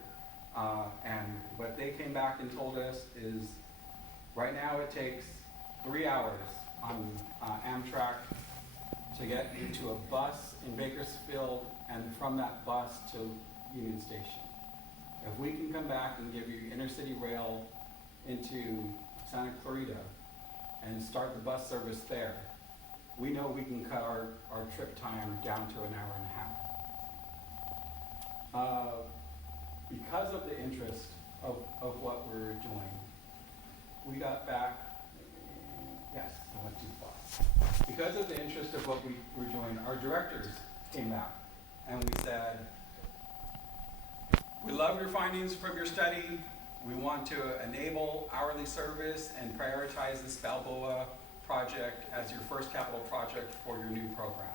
And what they came back and told us is, right now it takes 3 hours on Amtrak to get you to a bus in Bakersfield, and from that bus to Union Station. If we can come back and give you intercity rail into Santa Clarita and start the bus service there, we know we can cut our trip time down to an hour and a half. Because of the interest of what we're doing, we got back, yes, I went too far. Because of the interest of what we were doing, our directors came back and we said, we love your findings from your study. We want to enable hourly service and prioritize this Balboa project as your first capital project for your new program.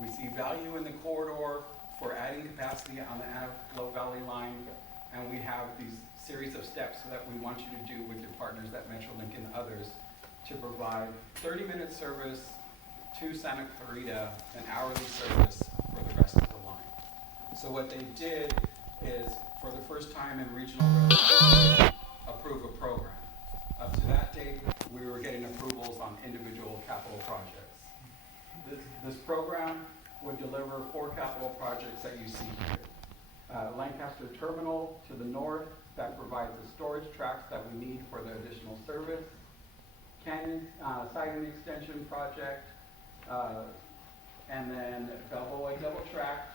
We see value in the corridor for adding capacity on the Antelope Valley line, and we have these series of steps that we want you to do with your partners at Metrolink and others to provide 30-minute service to Santa Clarita and hourly service for the rest of the line. So what they did is, for the first time in regional rail, approve a program. Up to that date, we were getting approvals on individual capital projects. This program would deliver 4 capital projects that you see here. Lancaster Terminal to the north, that provides the storage tracks that we need for the additional service. Canyon Siding Extension Project, and then Balboa Double Track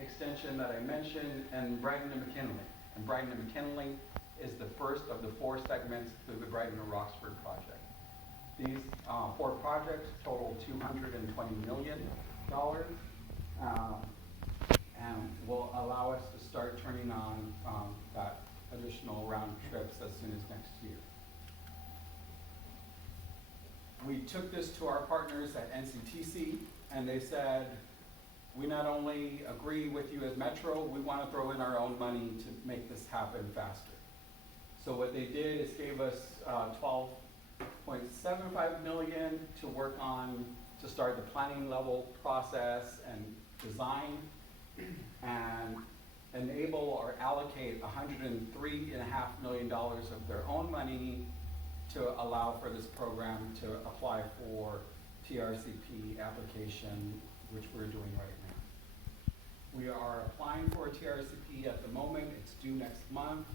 Extension that I mentioned, and Brighton and McKinley. And Brighton and McKinley is the first of the 4 segments through the Brighton and Roxford project. These 4 projects total $220 million, and will allow us to start turning on that additional round trips as soon as next year. We took this to our partners at NCTC, and they said, we not only agree with you as Metro, we want to throw in our own money to make this happen faster. So what they did is gave us $12.75 million to work on, to start the planning level process and design, and enable or allocate $103.5 million of their own money to allow for this program to apply for TRCP application, which we're doing right now. We are applying for a TRCP at the moment. It's due next month,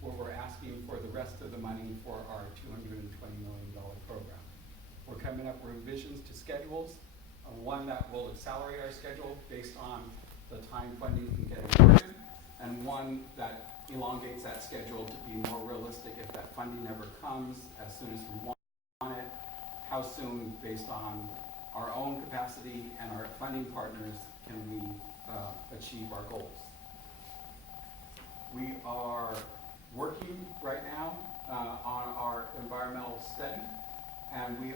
where we're asking for the rest of the money for our $220 million program. We're coming up with revisions to schedules, one that will accelerate our schedule based on the time funding can get awarded, and one that elongates that schedule to be more realistic if that funding never comes, as soon as we want it, how soon, based on our own capacity and our funding partners, can we achieve our goals. We are working right now on our environmental study, and we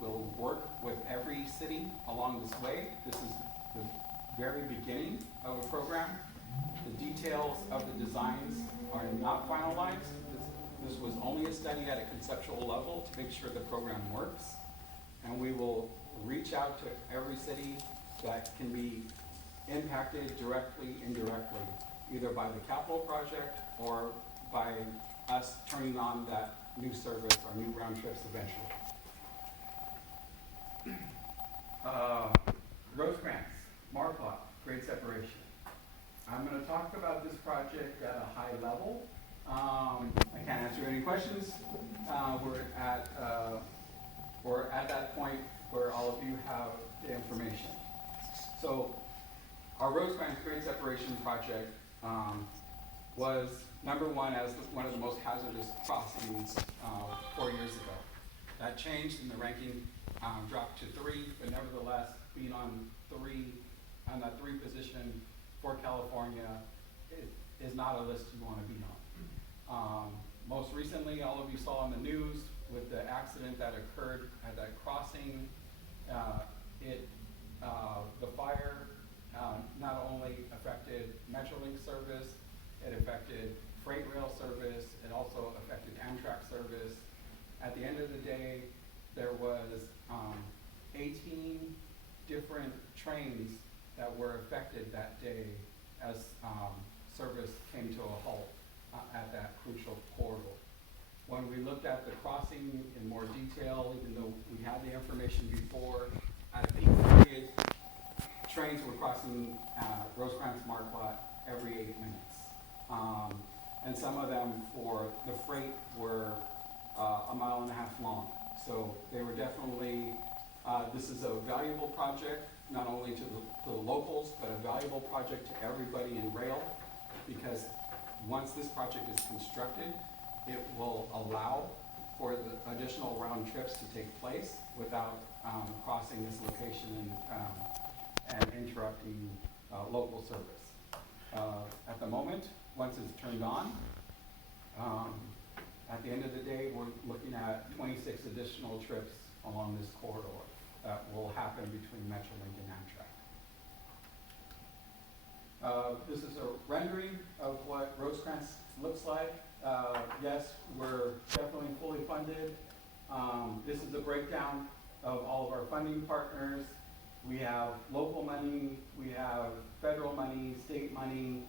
will work with every city along this way. This is the very beginning of a program. The details of the designs are not finalized. This was only a study at a conceptual level to make sure the program works. And we will reach out to every city that can be impacted directly, indirectly, either by the capital project or by us turning on that new service, our new round trips eventually. Rosecrans, Marplot, grade separation. I'm going to talk about this project at a high level. I can't answer any questions. We're at that point where all of you have the information. So our Rosecrans grade separation project was number 1 as one of the most hazardous crossings 4 years ago. That changed and the ranking dropped to 3, but nevertheless, being on that 3 position for California is not a list you want to be on. Most recently, all of you saw on the news with the accident that occurred at that crossing. The fire not only affected Metrolink service, it affected freight rail service, it also affected Amtrak service. At the end of the day, there was 18 different trains that were affected that day as service came to a halt at that crucial corridor. When we looked at the crossing in more detail, even though we had the information before, at a peak period, trains were crossing Rosecrans Marplot every 8 minutes. And some of them for the freight were a mile and a half long. So they were definitely, this is a valuable project, not only to the locals, but a valuable project to everybody in rail, because once this project is constructed, it will allow for the additional round trips to take place without crossing this location and interrupting local service. At the moment, once it's turned on, at the end of the day, we're looking at 26 additional trips along this corridor that will happen between Metrolink and Amtrak. This is a rendering of what Rosecrans looks like. Yes, we're definitely fully funded. This is a breakdown of all of our funding partners. We have local money, we have federal money, state money,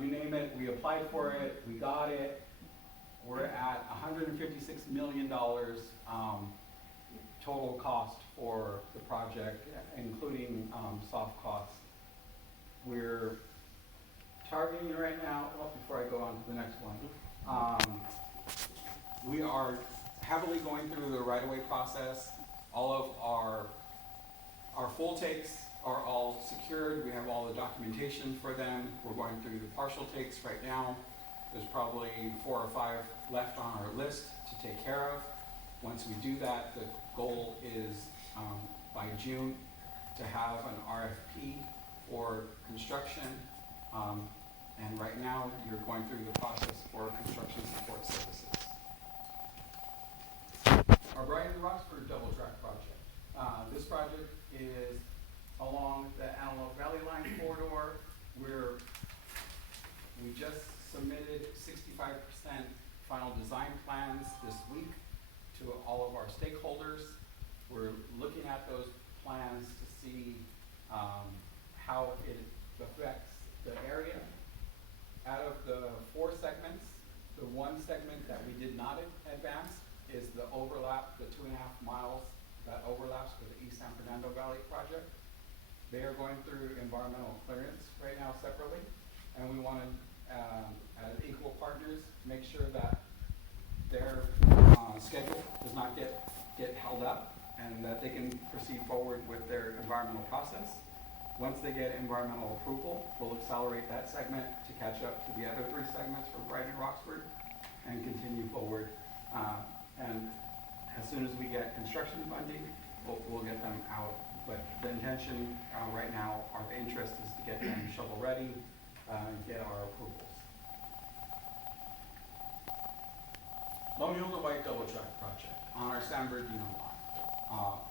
you name it, we applied for it, we got it. We're at $156 million total cost for the project, including soft costs. We're targeting right now, well, before I go on to the next one, we are heavily going through the right-of-way process. All of our full takes are all secured. We have all the documentation for them. We're going through the partial takes right now. There's probably 4 or 5 left on our list to take care of. Once we do that, the goal is by June to have an RFP for construction. And right now, you're going through the process for construction support services. Our Brighton Roxford double track project. This project is along the Antelope Valley Line corridor, where we just submitted 65% final design plans this week to all of our stakeholders. We're looking at those plans to see how it affects the area. Out of the 4 segments, the 1 segment that we did not advance is the overlap, the 2.5 miles that overlaps with the East San Fernando Valley project. They are going through environmental clearance right now separately, and we want to, as equal partners, make sure that their schedule does not get held up and that they can proceed forward with their environmental process. Once they get environmental approval, we'll accelerate that segment to catch up to the other 3 segments for Brighton Roxford and continue forward. And as soon as we get construction funding, we'll get them out. But the intention right now, or the interest, is to get them shovel ready and get our approvals. Lone Hill to White double track project on our San Bernardino line.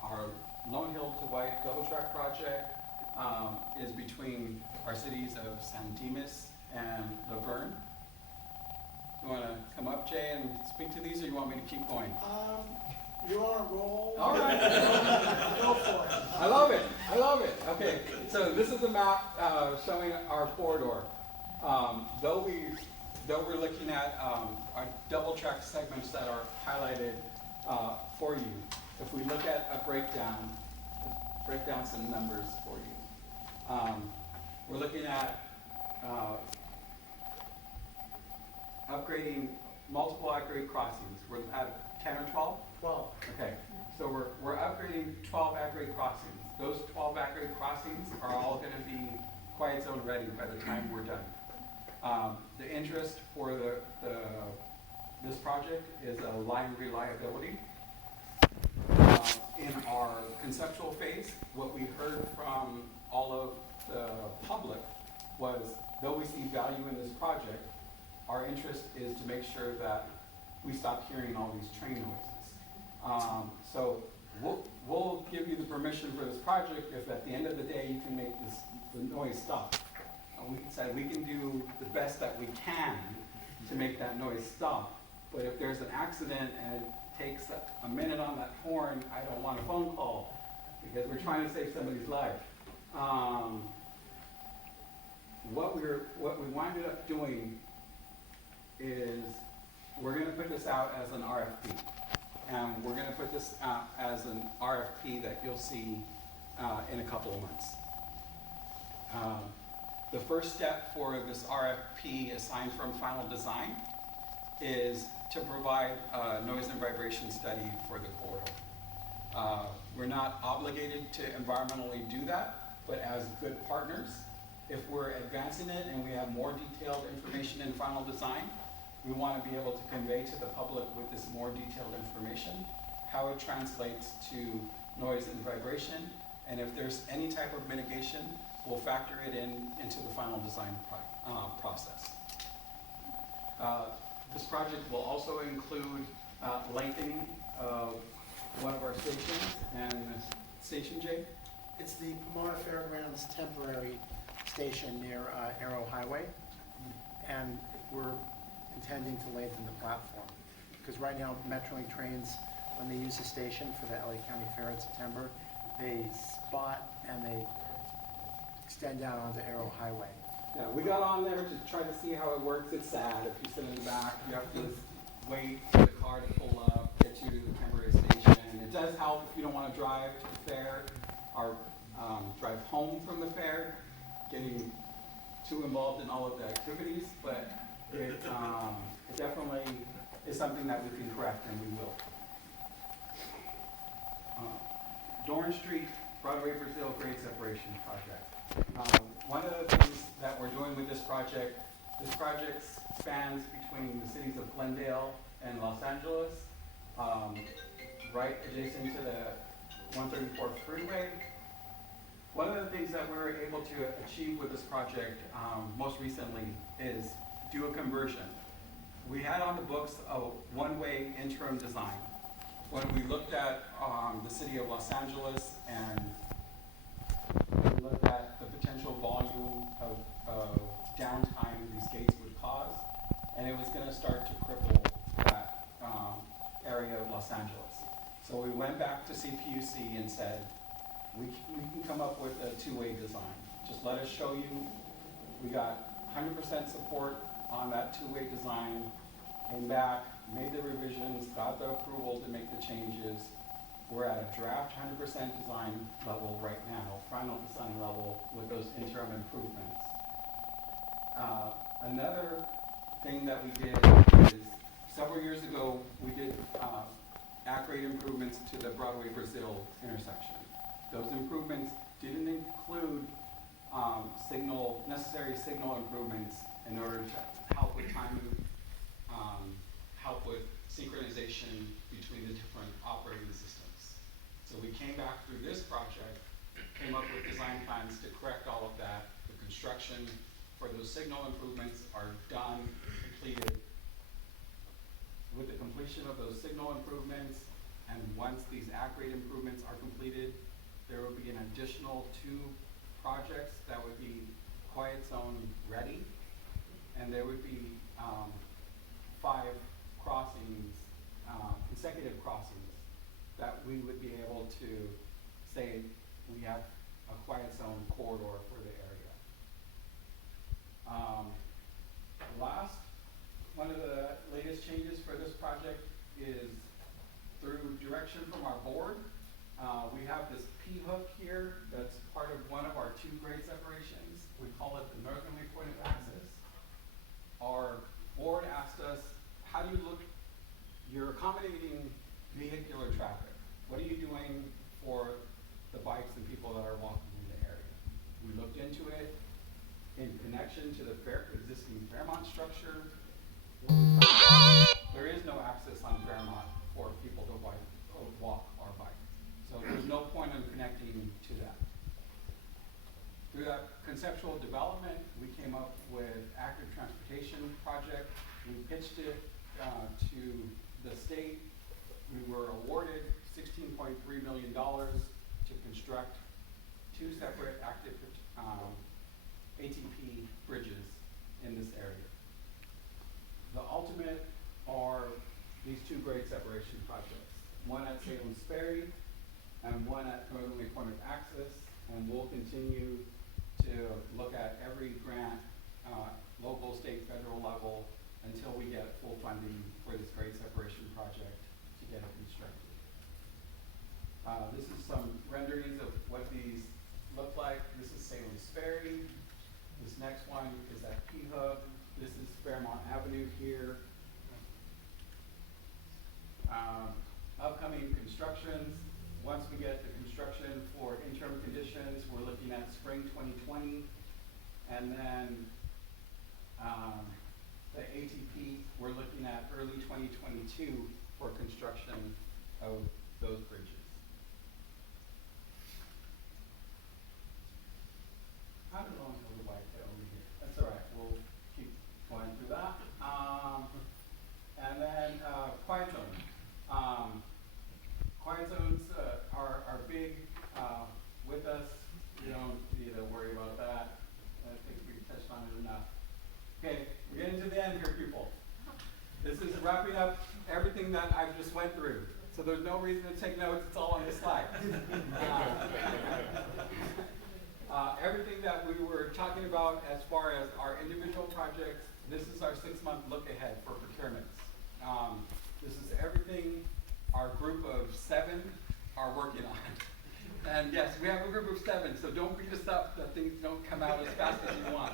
Our Lone Hill to White double track project is between our cities of San Dimas and Laverne. You want to come up, Jay, and speak to these, or you want me to keep going? You're on a roll. All right. Go for it. I love it. I love it. Okay, so this is a map showing our corridor. Though we're looking at our double track segments that are highlighted for you, if we look at a breakdown, let's break down some numbers for you. We're looking at upgrading multiple at-grade crossings. We're at 10 or 12? 12. Okay, so we're upgrading 12 at-grade crossings. Those 12 at-grade crossings are all going to be quiet zone ready by the time we're done. The interest for this project is a line reliability. In our conceptual phase, what we heard from all of the public was, though we see value in this project, our interest is to make sure that we stop hearing all these train noises. So we'll give you the permission for this project if at the end of the day you can make the noise stop. And we said we can do the best that we can to make that noise stop. But if there's an accident and it takes a minute on that horn, I don't want a phone call because we're trying to save somebody's life. What we winded up doing is we're going to put this out as an RFP. And we're going to put this out as an RFP that you'll see in a couple of months. The first step for this RFP, aside from final design, is to provide a noise and vibration study for the corridor. We're not obligated to environmentally do that, but as good partners, if we're advancing it and we have more detailed information in final design, we want to be able to convey to the public with this more detailed information how it translates to noise and vibration, and if there's any type of mitigation, we'll factor it into the final design process. This project will also include lengthening of one of our stations, and Station J? It's the Pomona Fairgrounds temporary station near Arrow Highway, and we're intending to lengthen the platform. Because right now, Metrolink trains, when they use the station for the LA County Fair in September, they spot and they extend out onto Arrow Highway. Yeah, we got on there to try to see how it works. It's sad. If you sit in the back, you have to wait for the car to pull up, get you to the temporary station. It does help if you don't want to drive to the fair or drive home from the fair, getting too involved in all of the activities, but it definitely is something that we can correct, and we will. Dorn Street, Broadway Brazil grade separation project. One of the things that we're doing with this project spans between the cities of Glendale and Los Angeles, right adjacent to the 134th freeway. One of the things that we were able to achieve with this project most recently is do a conversion. We had on the books a one-way interim design. When we looked at the city of Los Angeles and we looked at the potential volume of downtime these gates would cause, and it was going to start to cripple that area of Los Angeles. So we went back to CPUC and said, we can come up with a two-way design. Just let us show you. We got 100% support on that two-way design, came back, made the revisions, got the approval to make the changes. We're at a draft 100% design level right now, final design level with those interim improvements. Another thing that we did is several years ago, we did at-grade improvements to the Broadway Brazil intersection. Those improvements didn't include necessary signal improvements in order to help with timing, help with synchronization between the different operating systems. So we came back through this project, came up with design plans to correct all of that. The construction for those signal improvements are done, completed. With the completion of those signal improvements, and once these at-grade improvements are completed, there will be an additional 2 projects that would be quiet zone ready, and there would be 5 crossings, consecutive crossings, that we would be able to say we have a quiet zone corridor for the area. Last, one of the latest changes for this project is through direction from our board. We have this P-hook here that's part of one of our 2 grade separations. We call it the northerly point of access. Our board asked us, how do you look, you're accommodating vehicular traffic. What are you doing for the bikes and people that are walking in the area? We looked into it in connection to the existing Fairmont structure. There is no access on Fairmont for people to walk or bike. So there's no point in connecting to that. Through that conceptual development, we came up with active transportation project. We pitched it to the state. We were awarded $16.3 million to construct 2 separate active ATP bridges in this area. The ultimate are these 2 grade separation projects. One at Salem Sperry and one at Northerly Point of Access, and we'll continue to look at every grant, local, state, federal level, until we get full funding for this grade separation project to get it constructed. This is some renderings of what these look like. This is Salem Sperry. This next one is at P-Hub. This is Fairmont Avenue here. Upcoming constructions, once we get the construction for interim conditions, we're looking at spring 2020. And then the ATP, we're looking at early 2022 for construction of those bridges. I don't know until the white tail over here. That's all right. We'll keep going through that. And then quiet zone. Quiet zones are big with us. You don't need to worry about that. I think we touched on it enough. Okay, we're getting to the end here, people. This is wrapping up everything that I just went through. So there's no reason to take notes. It's all on the slide. Everything that we were talking about as far as our individual projects, this is our 6-month look ahead for procurements. This is everything our group of 7 are working on. And yes, we have a group of 7, so don't beat us up that things don't come out as fast as you want.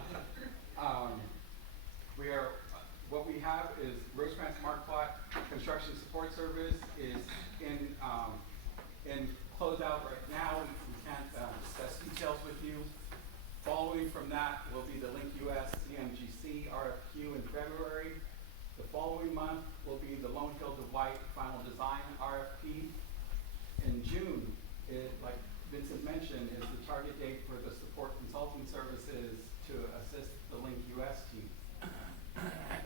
What we have is Rosecrans Marquardt Construction Support Service is in closeout right now. We can't discuss details with you. Following from that will be the Link US CMGC RFQ in February. The following month will be the Lone Hill to White Final Design RFP. In June, like Vincent mentioned, is the target date for the support consulting services to assist the Link US team.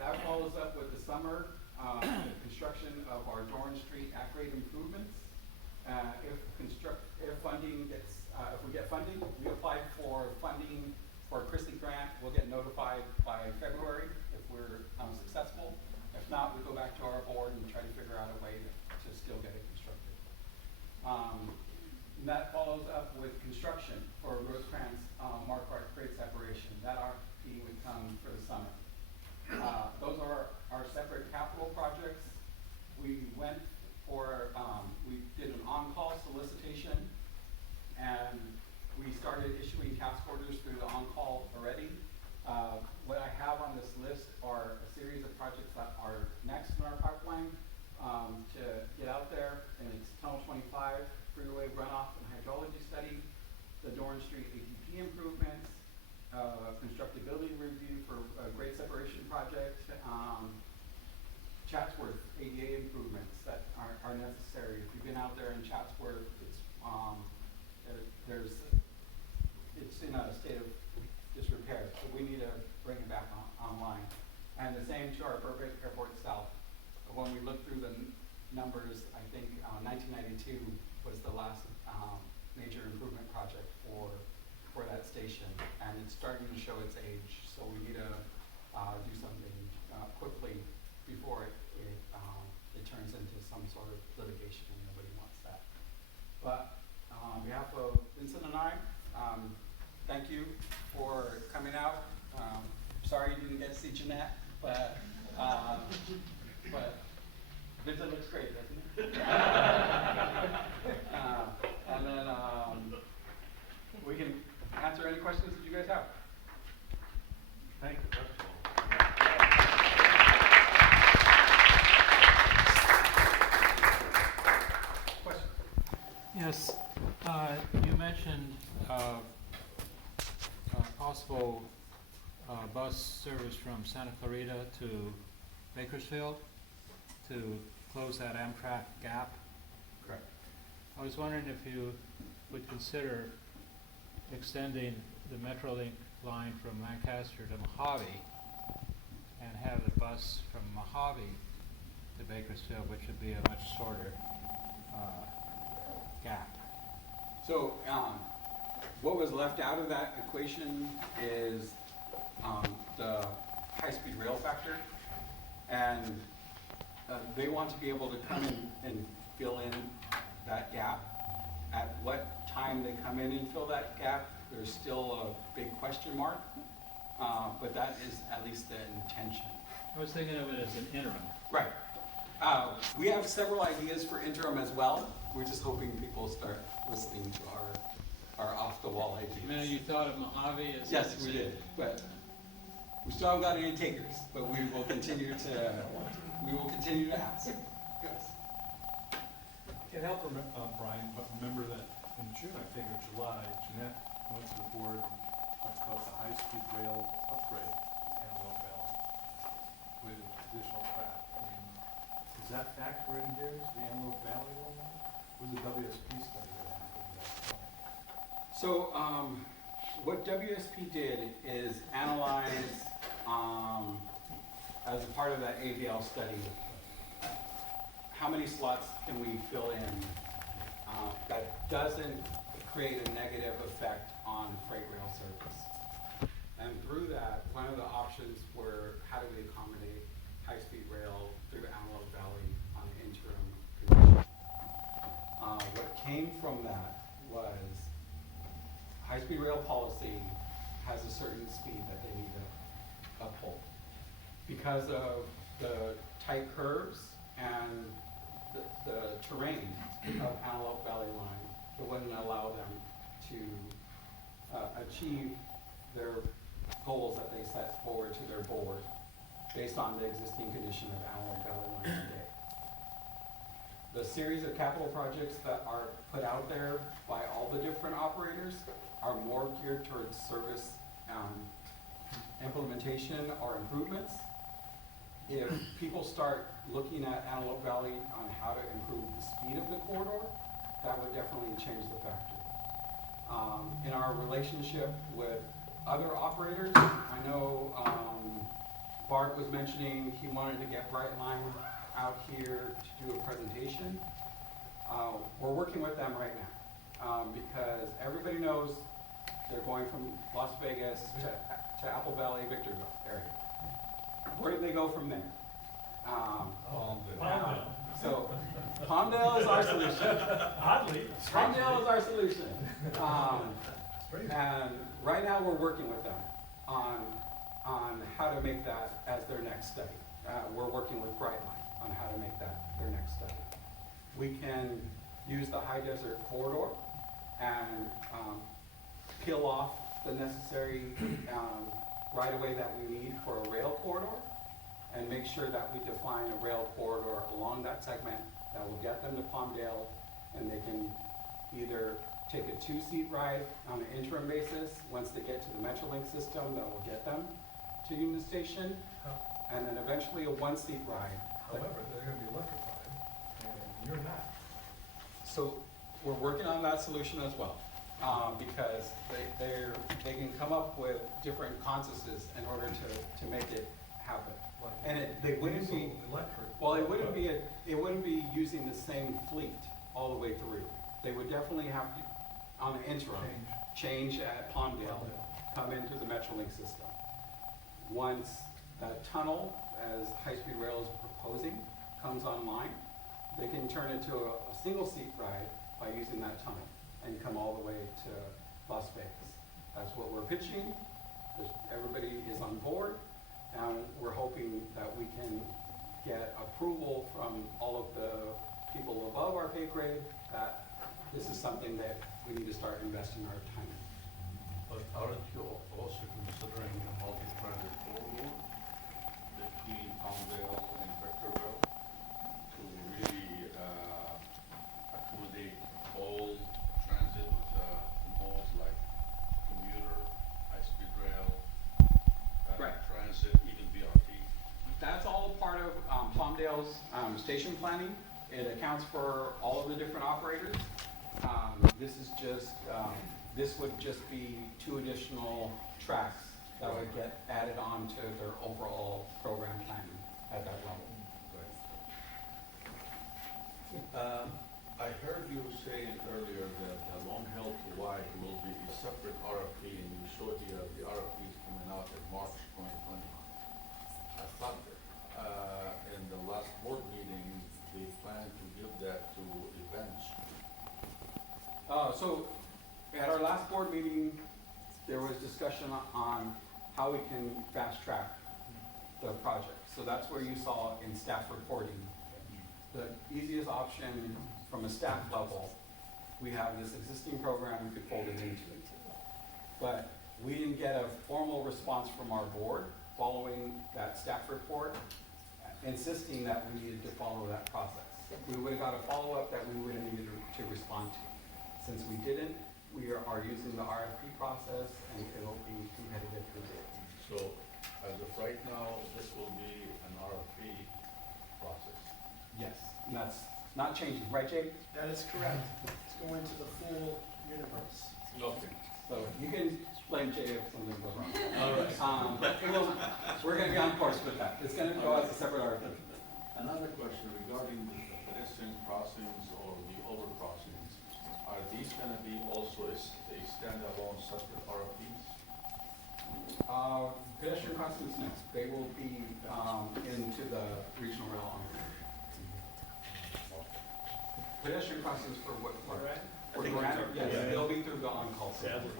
That follows up with the summer construction of our Dorn Street at-grade improvements. If we get funding, we applied for funding for a Christie grant. We'll get notified by February if we're successful. If not, we go back to our board and try to figure out a way to still get it constructed. And that follows up with construction for Rosecrans Marquardt grade separation. That RFP would come for the summer. Those are our separate capital projects. We went for, we did an on-call solicitation, and we started issuing task orders through the on-call already. What I have on this list are a series of projects that are next in our pipeline to get out there, and it's Tunnel 25, freeway runoff and hydrology study, the Dorn Street ATP improvements, constructability review for a grade separation project, Chatsworth ADA improvements that are necessary. If you've been out there in Chatsworth, it's it's in a state of disrepair, so we need to bring it back online. And the same to our Burbank Airport South. When we look through the numbers, I think 1992 was the last major improvement project for that station, and it's starting to show its age. So we need to do something quickly before it turns into some sort of litigation, and nobody wants that. But on behalf of Vincent and I, thank you for coming out. Sorry you didn't get to see Jeanette, but Vincent looks great, doesn't he? And then we can answer any questions that you guys have. Thank you. Question? Yes, you mentioned possible bus service from Santa Clarita to Bakersfield to close that Amtrak gap. Correct. I was wondering if you would consider extending the Metrolink line from Lancaster to Mojave and have the bus from Mojave to Bakersfield, which would be a much shorter gap. So what was left out of that equation is the high-speed rail factor, and they want to be able to come in and fill in that gap. At what time they come in and fill that gap, there's still a big question mark, but that is at least the intention. I was thinking of it as an interim. Right. We have several ideas for interim as well. We're just hoping people start listening to our off-the-wall ideas. Now, you thought of Mojave as... Yes, we did, but we still haven't got any takers, but we will continue to ask. Yes. can't help Brian, but remember that in June, I think, or July, Jeanette went to the board and talked about the high-speed rail upgrade in Antelope Valley with additional track. I mean, is that factor in here, the Antelope Valley one? With the WSP study that happened last summer? So, what WSP did is analyze, as a part of that AVL study, how many slots can we fill in that doesn't create a negative effect on freight rail service. And through that, one of the options were how do we accommodate high-speed rail through Antelope Valley on an interim condition. What came from that was high-speed rail policy has a certain speed that they need to uphold. Because of the tight curves and the terrain of Antelope Valley line, it wouldn't allow them to achieve their goals that they set forward to their board based on the existing condition of Antelope Valley line today. The series of capital projects that are put out there by all the different operators are more geared towards service implementation or improvements. If people start looking at Antelope Valley on how to improve the speed of the corridor, that would definitely change the factor. In our relationship with other operators, I know Bart was mentioning he wanted to get Brightline out here to do a presentation. We're working with them right now because everybody knows they're going from Las Vegas to Apple Valley, Victorville area. Where do they go from there? So Palmdale is our solution. Oddly. Palmdale is our solution. And right now we're working with them on how to make that as their next study. We're working with Brightline on how to make that their next study. We can use the high desert corridor and peel off the necessary right of way that we need for a rail corridor and make sure that we define a rail corridor along that segment that will get them to Palmdale, and they can either take a 2-seat ride on an interim basis once they get to the Metrolink system that will get them to Union Station, and then eventually a 1-seat ride. However, they're gonna be electrified, and you're not. So we're working on that solution as well, because they can come up with different consensus in order to make it happen. And they wouldn't be electric. well. It wouldn't be using the same fleet all the way through. They would definitely have to, on an interim, change at Palmdale, come into the Metrolink system. Once that tunnel, as High Speed Rail is proposing, comes online, they can turn it to a single-seat ride by using that tunnel and come all the way to Las Vegas. That's what we're pitching. Everybody is on board. And we're hoping that we can get approval from all of the people above our pay grade that this is something that we need to start investing our time in. But aren't you also considering a multi-transit corridor between Palmdale and Victorville to really accommodate all transit modes like commuter, high-speed rail, Right. transit, even BRT? That's all part of Palmdale's station planning. It accounts for all of the different operators. This would just be 2 additional tracks that would get added on to their overall program planning at that level. I heard you say earlier that the long haul to wide will be a separate RFP, and you showed the RFP is coming out in March 2021. I thought in the last board meeting, they planned to give that to a bench. So at our last board meeting, there was discussion on how we can fast track the project. So that's where you saw in staff reporting, the easiest option from a staff level, we have this existing program we could fold it into. But we didn't get a formal response from our board following that staff report, insisting that we needed to follow that process. we would have got a follow-up that we would have needed to respond to. Since we didn't, we are using the RFP process and it'll be competitive through bid. So, as of right now, this will be an RFP process. Yes, and that's not changing, right, Jake? That is correct. It's going to the full universe. Okay. So you can blame Jay if something goes wrong. All right. But we're gonna be on course with that. It's gonna go as a separate RFP. Another question regarding the pedestrian crossings or the overcrossings. Are these gonna be also a standalone separate RFPs? Pedestrian crossings, no, they will be, into the regional rail on. Pedestrian crossings for what part? For Durant? Yes, Yeah. they'll be through the on-call. system.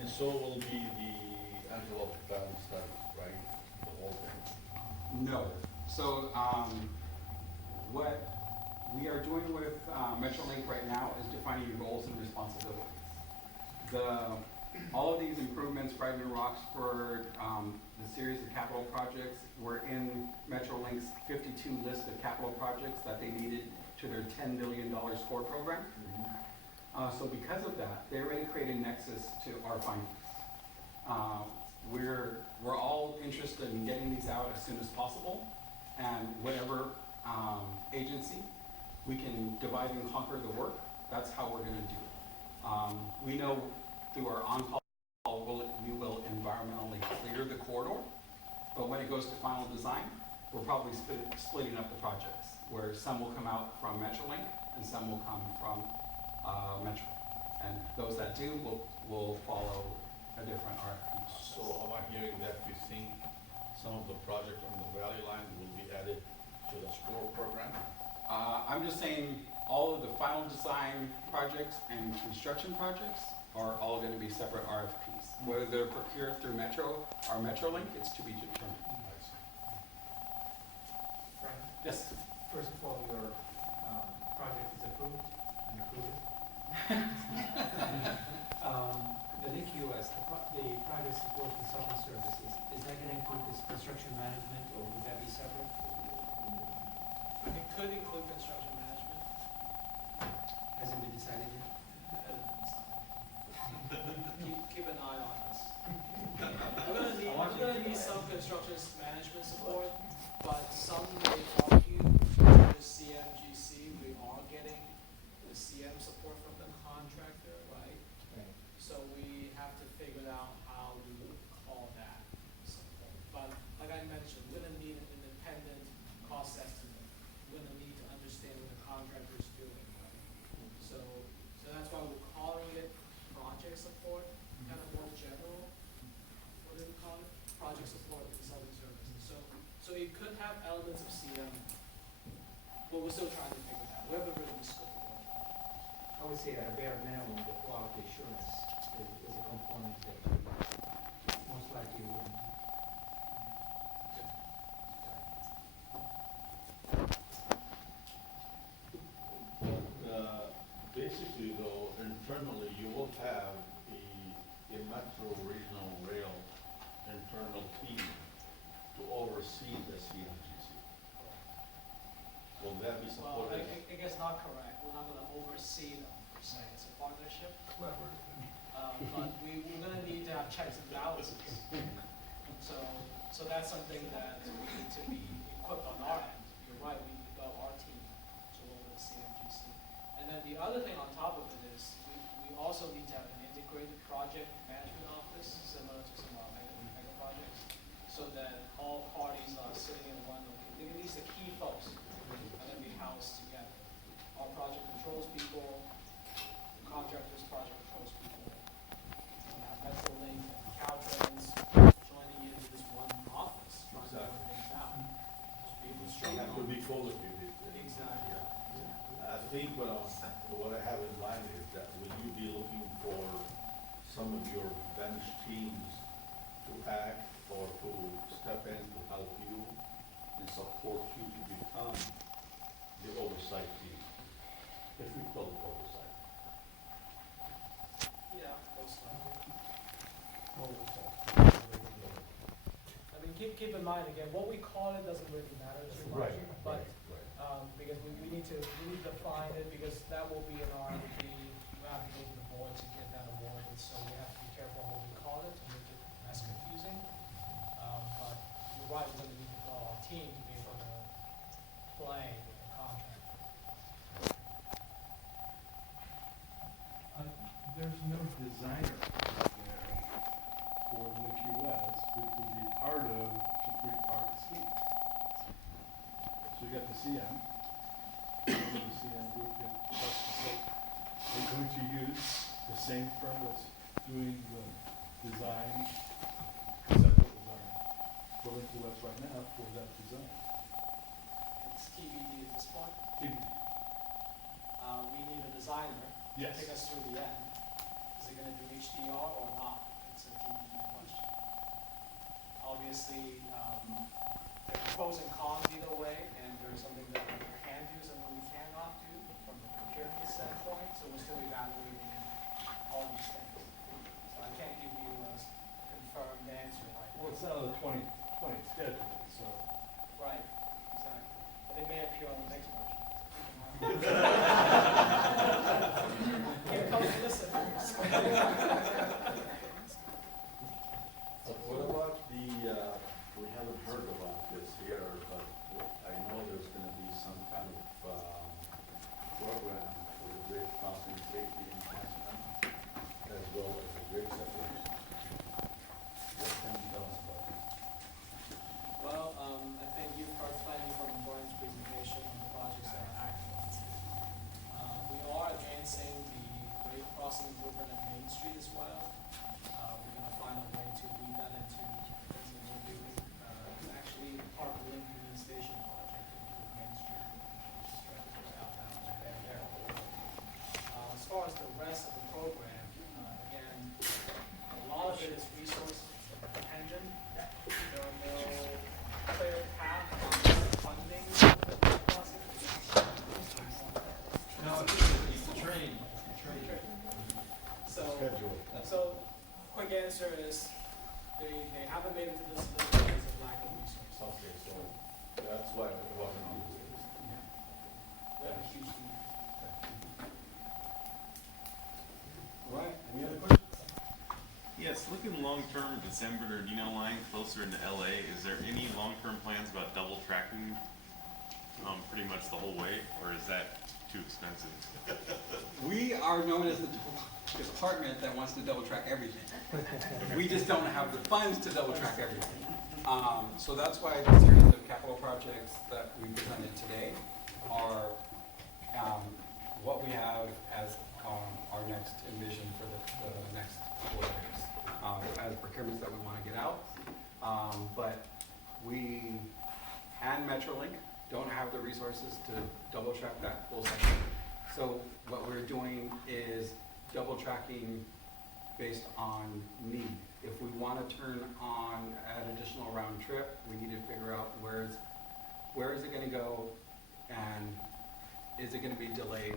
And so will be the Antelope Valley study, right? The whole thing? No. So, what we are doing with Metrolink right now is defining goals and responsibilities. All of these improvements, Brighton, Roxford, the series of capital projects were in Metrolink's 52 list of capital projects that they needed to their $10 million SCORE program. So because of that, they already created a nexus to our findings. We're all interested in getting these out as soon as possible, and whatever agency, we can divide and conquer the work. That's how we're gonna do it. We know through our on-call, we will environmentally clear the corridor, but when it goes to final design, we're probably splitting up the projects, where some will come out from Metrolink and some will come from Metro. And those that do will follow a different RFP. So am I hearing that you think some of the projects on the Valley Line will be added to the SCORE program? I'm just saying all of the final design projects and construction projects are all going to be separate RFPs. Whether they're procured through Metro or Metrolink, it's to be determined. Brian, Yes. first of all, your project is approved and approved. The Link US, the project support consulting services, is that gonna include this construction management, or would that be separate? It could include construction management. Hasn't been decided yet? Keep an eye on this. I'm gonna need some construction management support, but some may argue the CMGC, we are getting the CM support from the contractor, right? Right. So we have to figure out how we would call that support. But like I mentioned, we're gonna need an independent cost estimate. We're gonna need to understand what the contractor is doing, right? So that's why we're calling it project support, kind of more general. What do we call it? Project support consulting services. So it could have elements of CM, but we're still trying to figure that out. We haven't really scope of work. I would say at a bare minimum, the quality assurance is a component that most likely wouldn't. Basically though, internally, you will have a Metro Regional Rail internal team to oversee the CMGC. Will that be Well, supported? I guess not correct. We're not gonna oversee them per se. It's a partnership. But we're gonna need to have checks and balances. So that's something that we need to be equipped on our end. You're right, we need our team to work with the CMGC. And then the other thing on top of it is, we also need to have an integrated project management office, similar to some of our mega projects, so that all parties are sitting in one location. At least the key folks are gonna be housed together. Our project controls people, the contractors' project controls people. We have Metrolink and Caltrans joining into this one office, trying to work things out. Just be able to You have to be co-located. Exactly. I think what I have in mind is that will you be looking for some of your bench teams to act or to step in to help you and support you to become the oversight team, if we call it oversight? Yeah, most likely. I mean, keep in mind, again, what we call it doesn't really matter too much. Right, But right. because we need to define it, because that will be in our, we have to go to the board to get that awarded, so we have to be careful on what we call it to make it less confusing. But you're right, we're gonna need to call our team to be able to play with the contract. There's no designer out there for Link US, which would be part of the three-part scheme. So you got the CM, the CM group, they're going to use the same firm that's doing the design, conceptual design for Link US right now for that design. It's TBD at this point. TBD. We need a designer to Yes. take us through the end. Is it gonna do HDR or not? It's a TBD question. Obviously, there are pros and cons either way, and there's something that we can do, something we cannot do from a procurement standpoint, so we're still evaluating all these things. So I can't give you a confirmed answer like. Well, it's not on the 2020 schedule, so. Right, exactly. But they may appear on the next version. Here comes the listeners. What about the, we haven't heard about this here, but I know there's gonna be some kind of, program for the bridge crossing safety enhancement as well as the bridge separation. What can you tell us about that? Well, I think you've heard plenty from Brian's presentation on the projects that are active. We are advancing the grade crossing improvement at Main Street as well. We're gonna find a way to weave that into things that we're doing. It's actually part of the Link Union Station project, improve Main Street, stretch it out down to there. As far as the rest of the program, again, a lot of it is resource dependent. There are no clear path on funding for the crossing. No, it's the train. So, quick answer is, they haven't made it to this list because of lack of resources. Okay, so that's why it wasn't on the list. We have a huge need. All right, any other questions? Yes, looking long-term, December Bernardino line closer into LA, is there any long-term plans about double tracking pretty much the whole way, or is that too expensive? We are known as the department that wants to double track everything. We just don't have the funds to double track everything. So that's why the series of capital projects that we presented today are what we have as our next envision for the next 4 years. As procurements that we want to get out. But we and Metrolink don't have the resources to double track that full section. So what we're doing is double tracking based on need. If we want to turn on an additional round trip, we need to figure out where is it going to go, and is it going to be delayed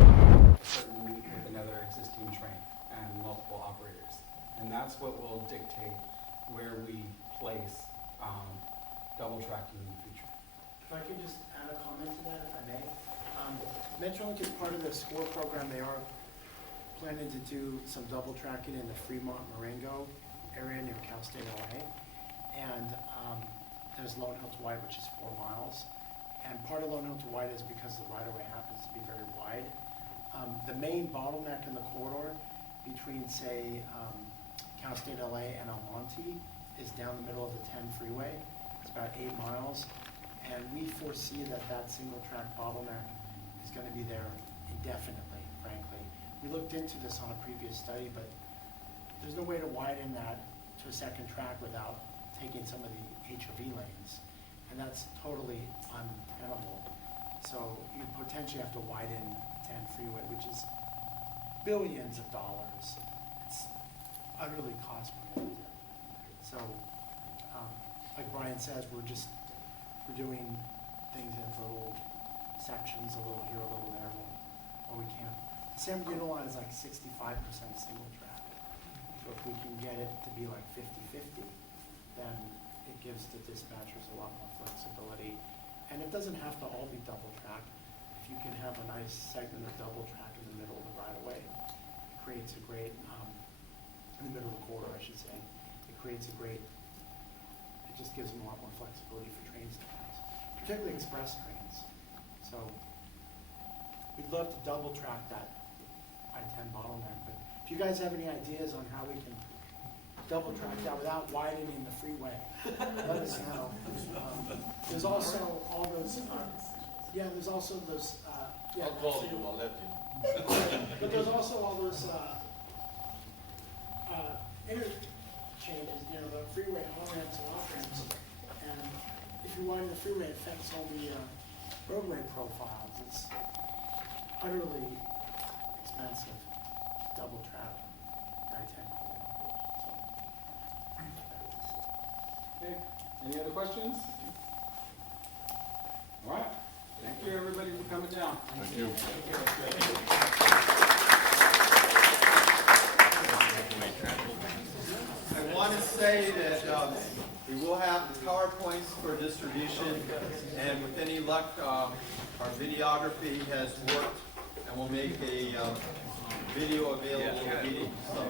a certain meet with another existing train and multiple operators. And that's what will dictate where we place double tracking in the future. If I could just add a comment to that, if I may. Metrolink is part of the SCORE program. They are planning to do some double tracking in the Fremont Marengo area near Cal State LA. And there's Lone Hill to White, which is 4 miles. And part of Lone Hill to White is because the right-of-way happens to be very wide. The main bottleneck in the corridor between, say, Cal State LA and El Monte is down the middle of the 10 freeway. It's about 8 miles. And we foresee that that single track bottleneck is going to be there indefinitely, frankly. We looked into this on a previous study, but there's no way to widen that to a second track without taking some of the HOV lanes. And that's totally untenable. So you potentially have to widen 10 freeway, which is billions of dollars. It's utterly cost prohibitive. So, like Brian says, we're doing things in little sections, a little here, a little there, or we can't. San Bernardino line is like 65% single track. So if we can get it to be like 50-50, then it gives the dispatchers a lot more flexibility. And it doesn't have to all be double track. If you can have a nice segment of double track in the middle of the right of way, it creates a great, in the middle of the corridor, I should say, it creates a great, it just gives them a lot more flexibility for trains to pass, particularly express trains. So we'd love to double track that I-10 bottleneck, but if you guys have any ideas on how we can double track that without widening the freeway, let us know. There's also all those, there's also those, I'll call you, I'll let you know. but there's also all those, interchanges, the freeway on-ramps and off-ramps. And if you widen the freeway, it affects all the, roadway profiles. It's utterly expensive, double track, I-10 corridor. Okay, any other questions? All right, thank you everybody for coming down. Thank you. I want to say that we will have PowerPoints for distribution, and with any luck, our videography has worked, and we'll make a video available immediately. So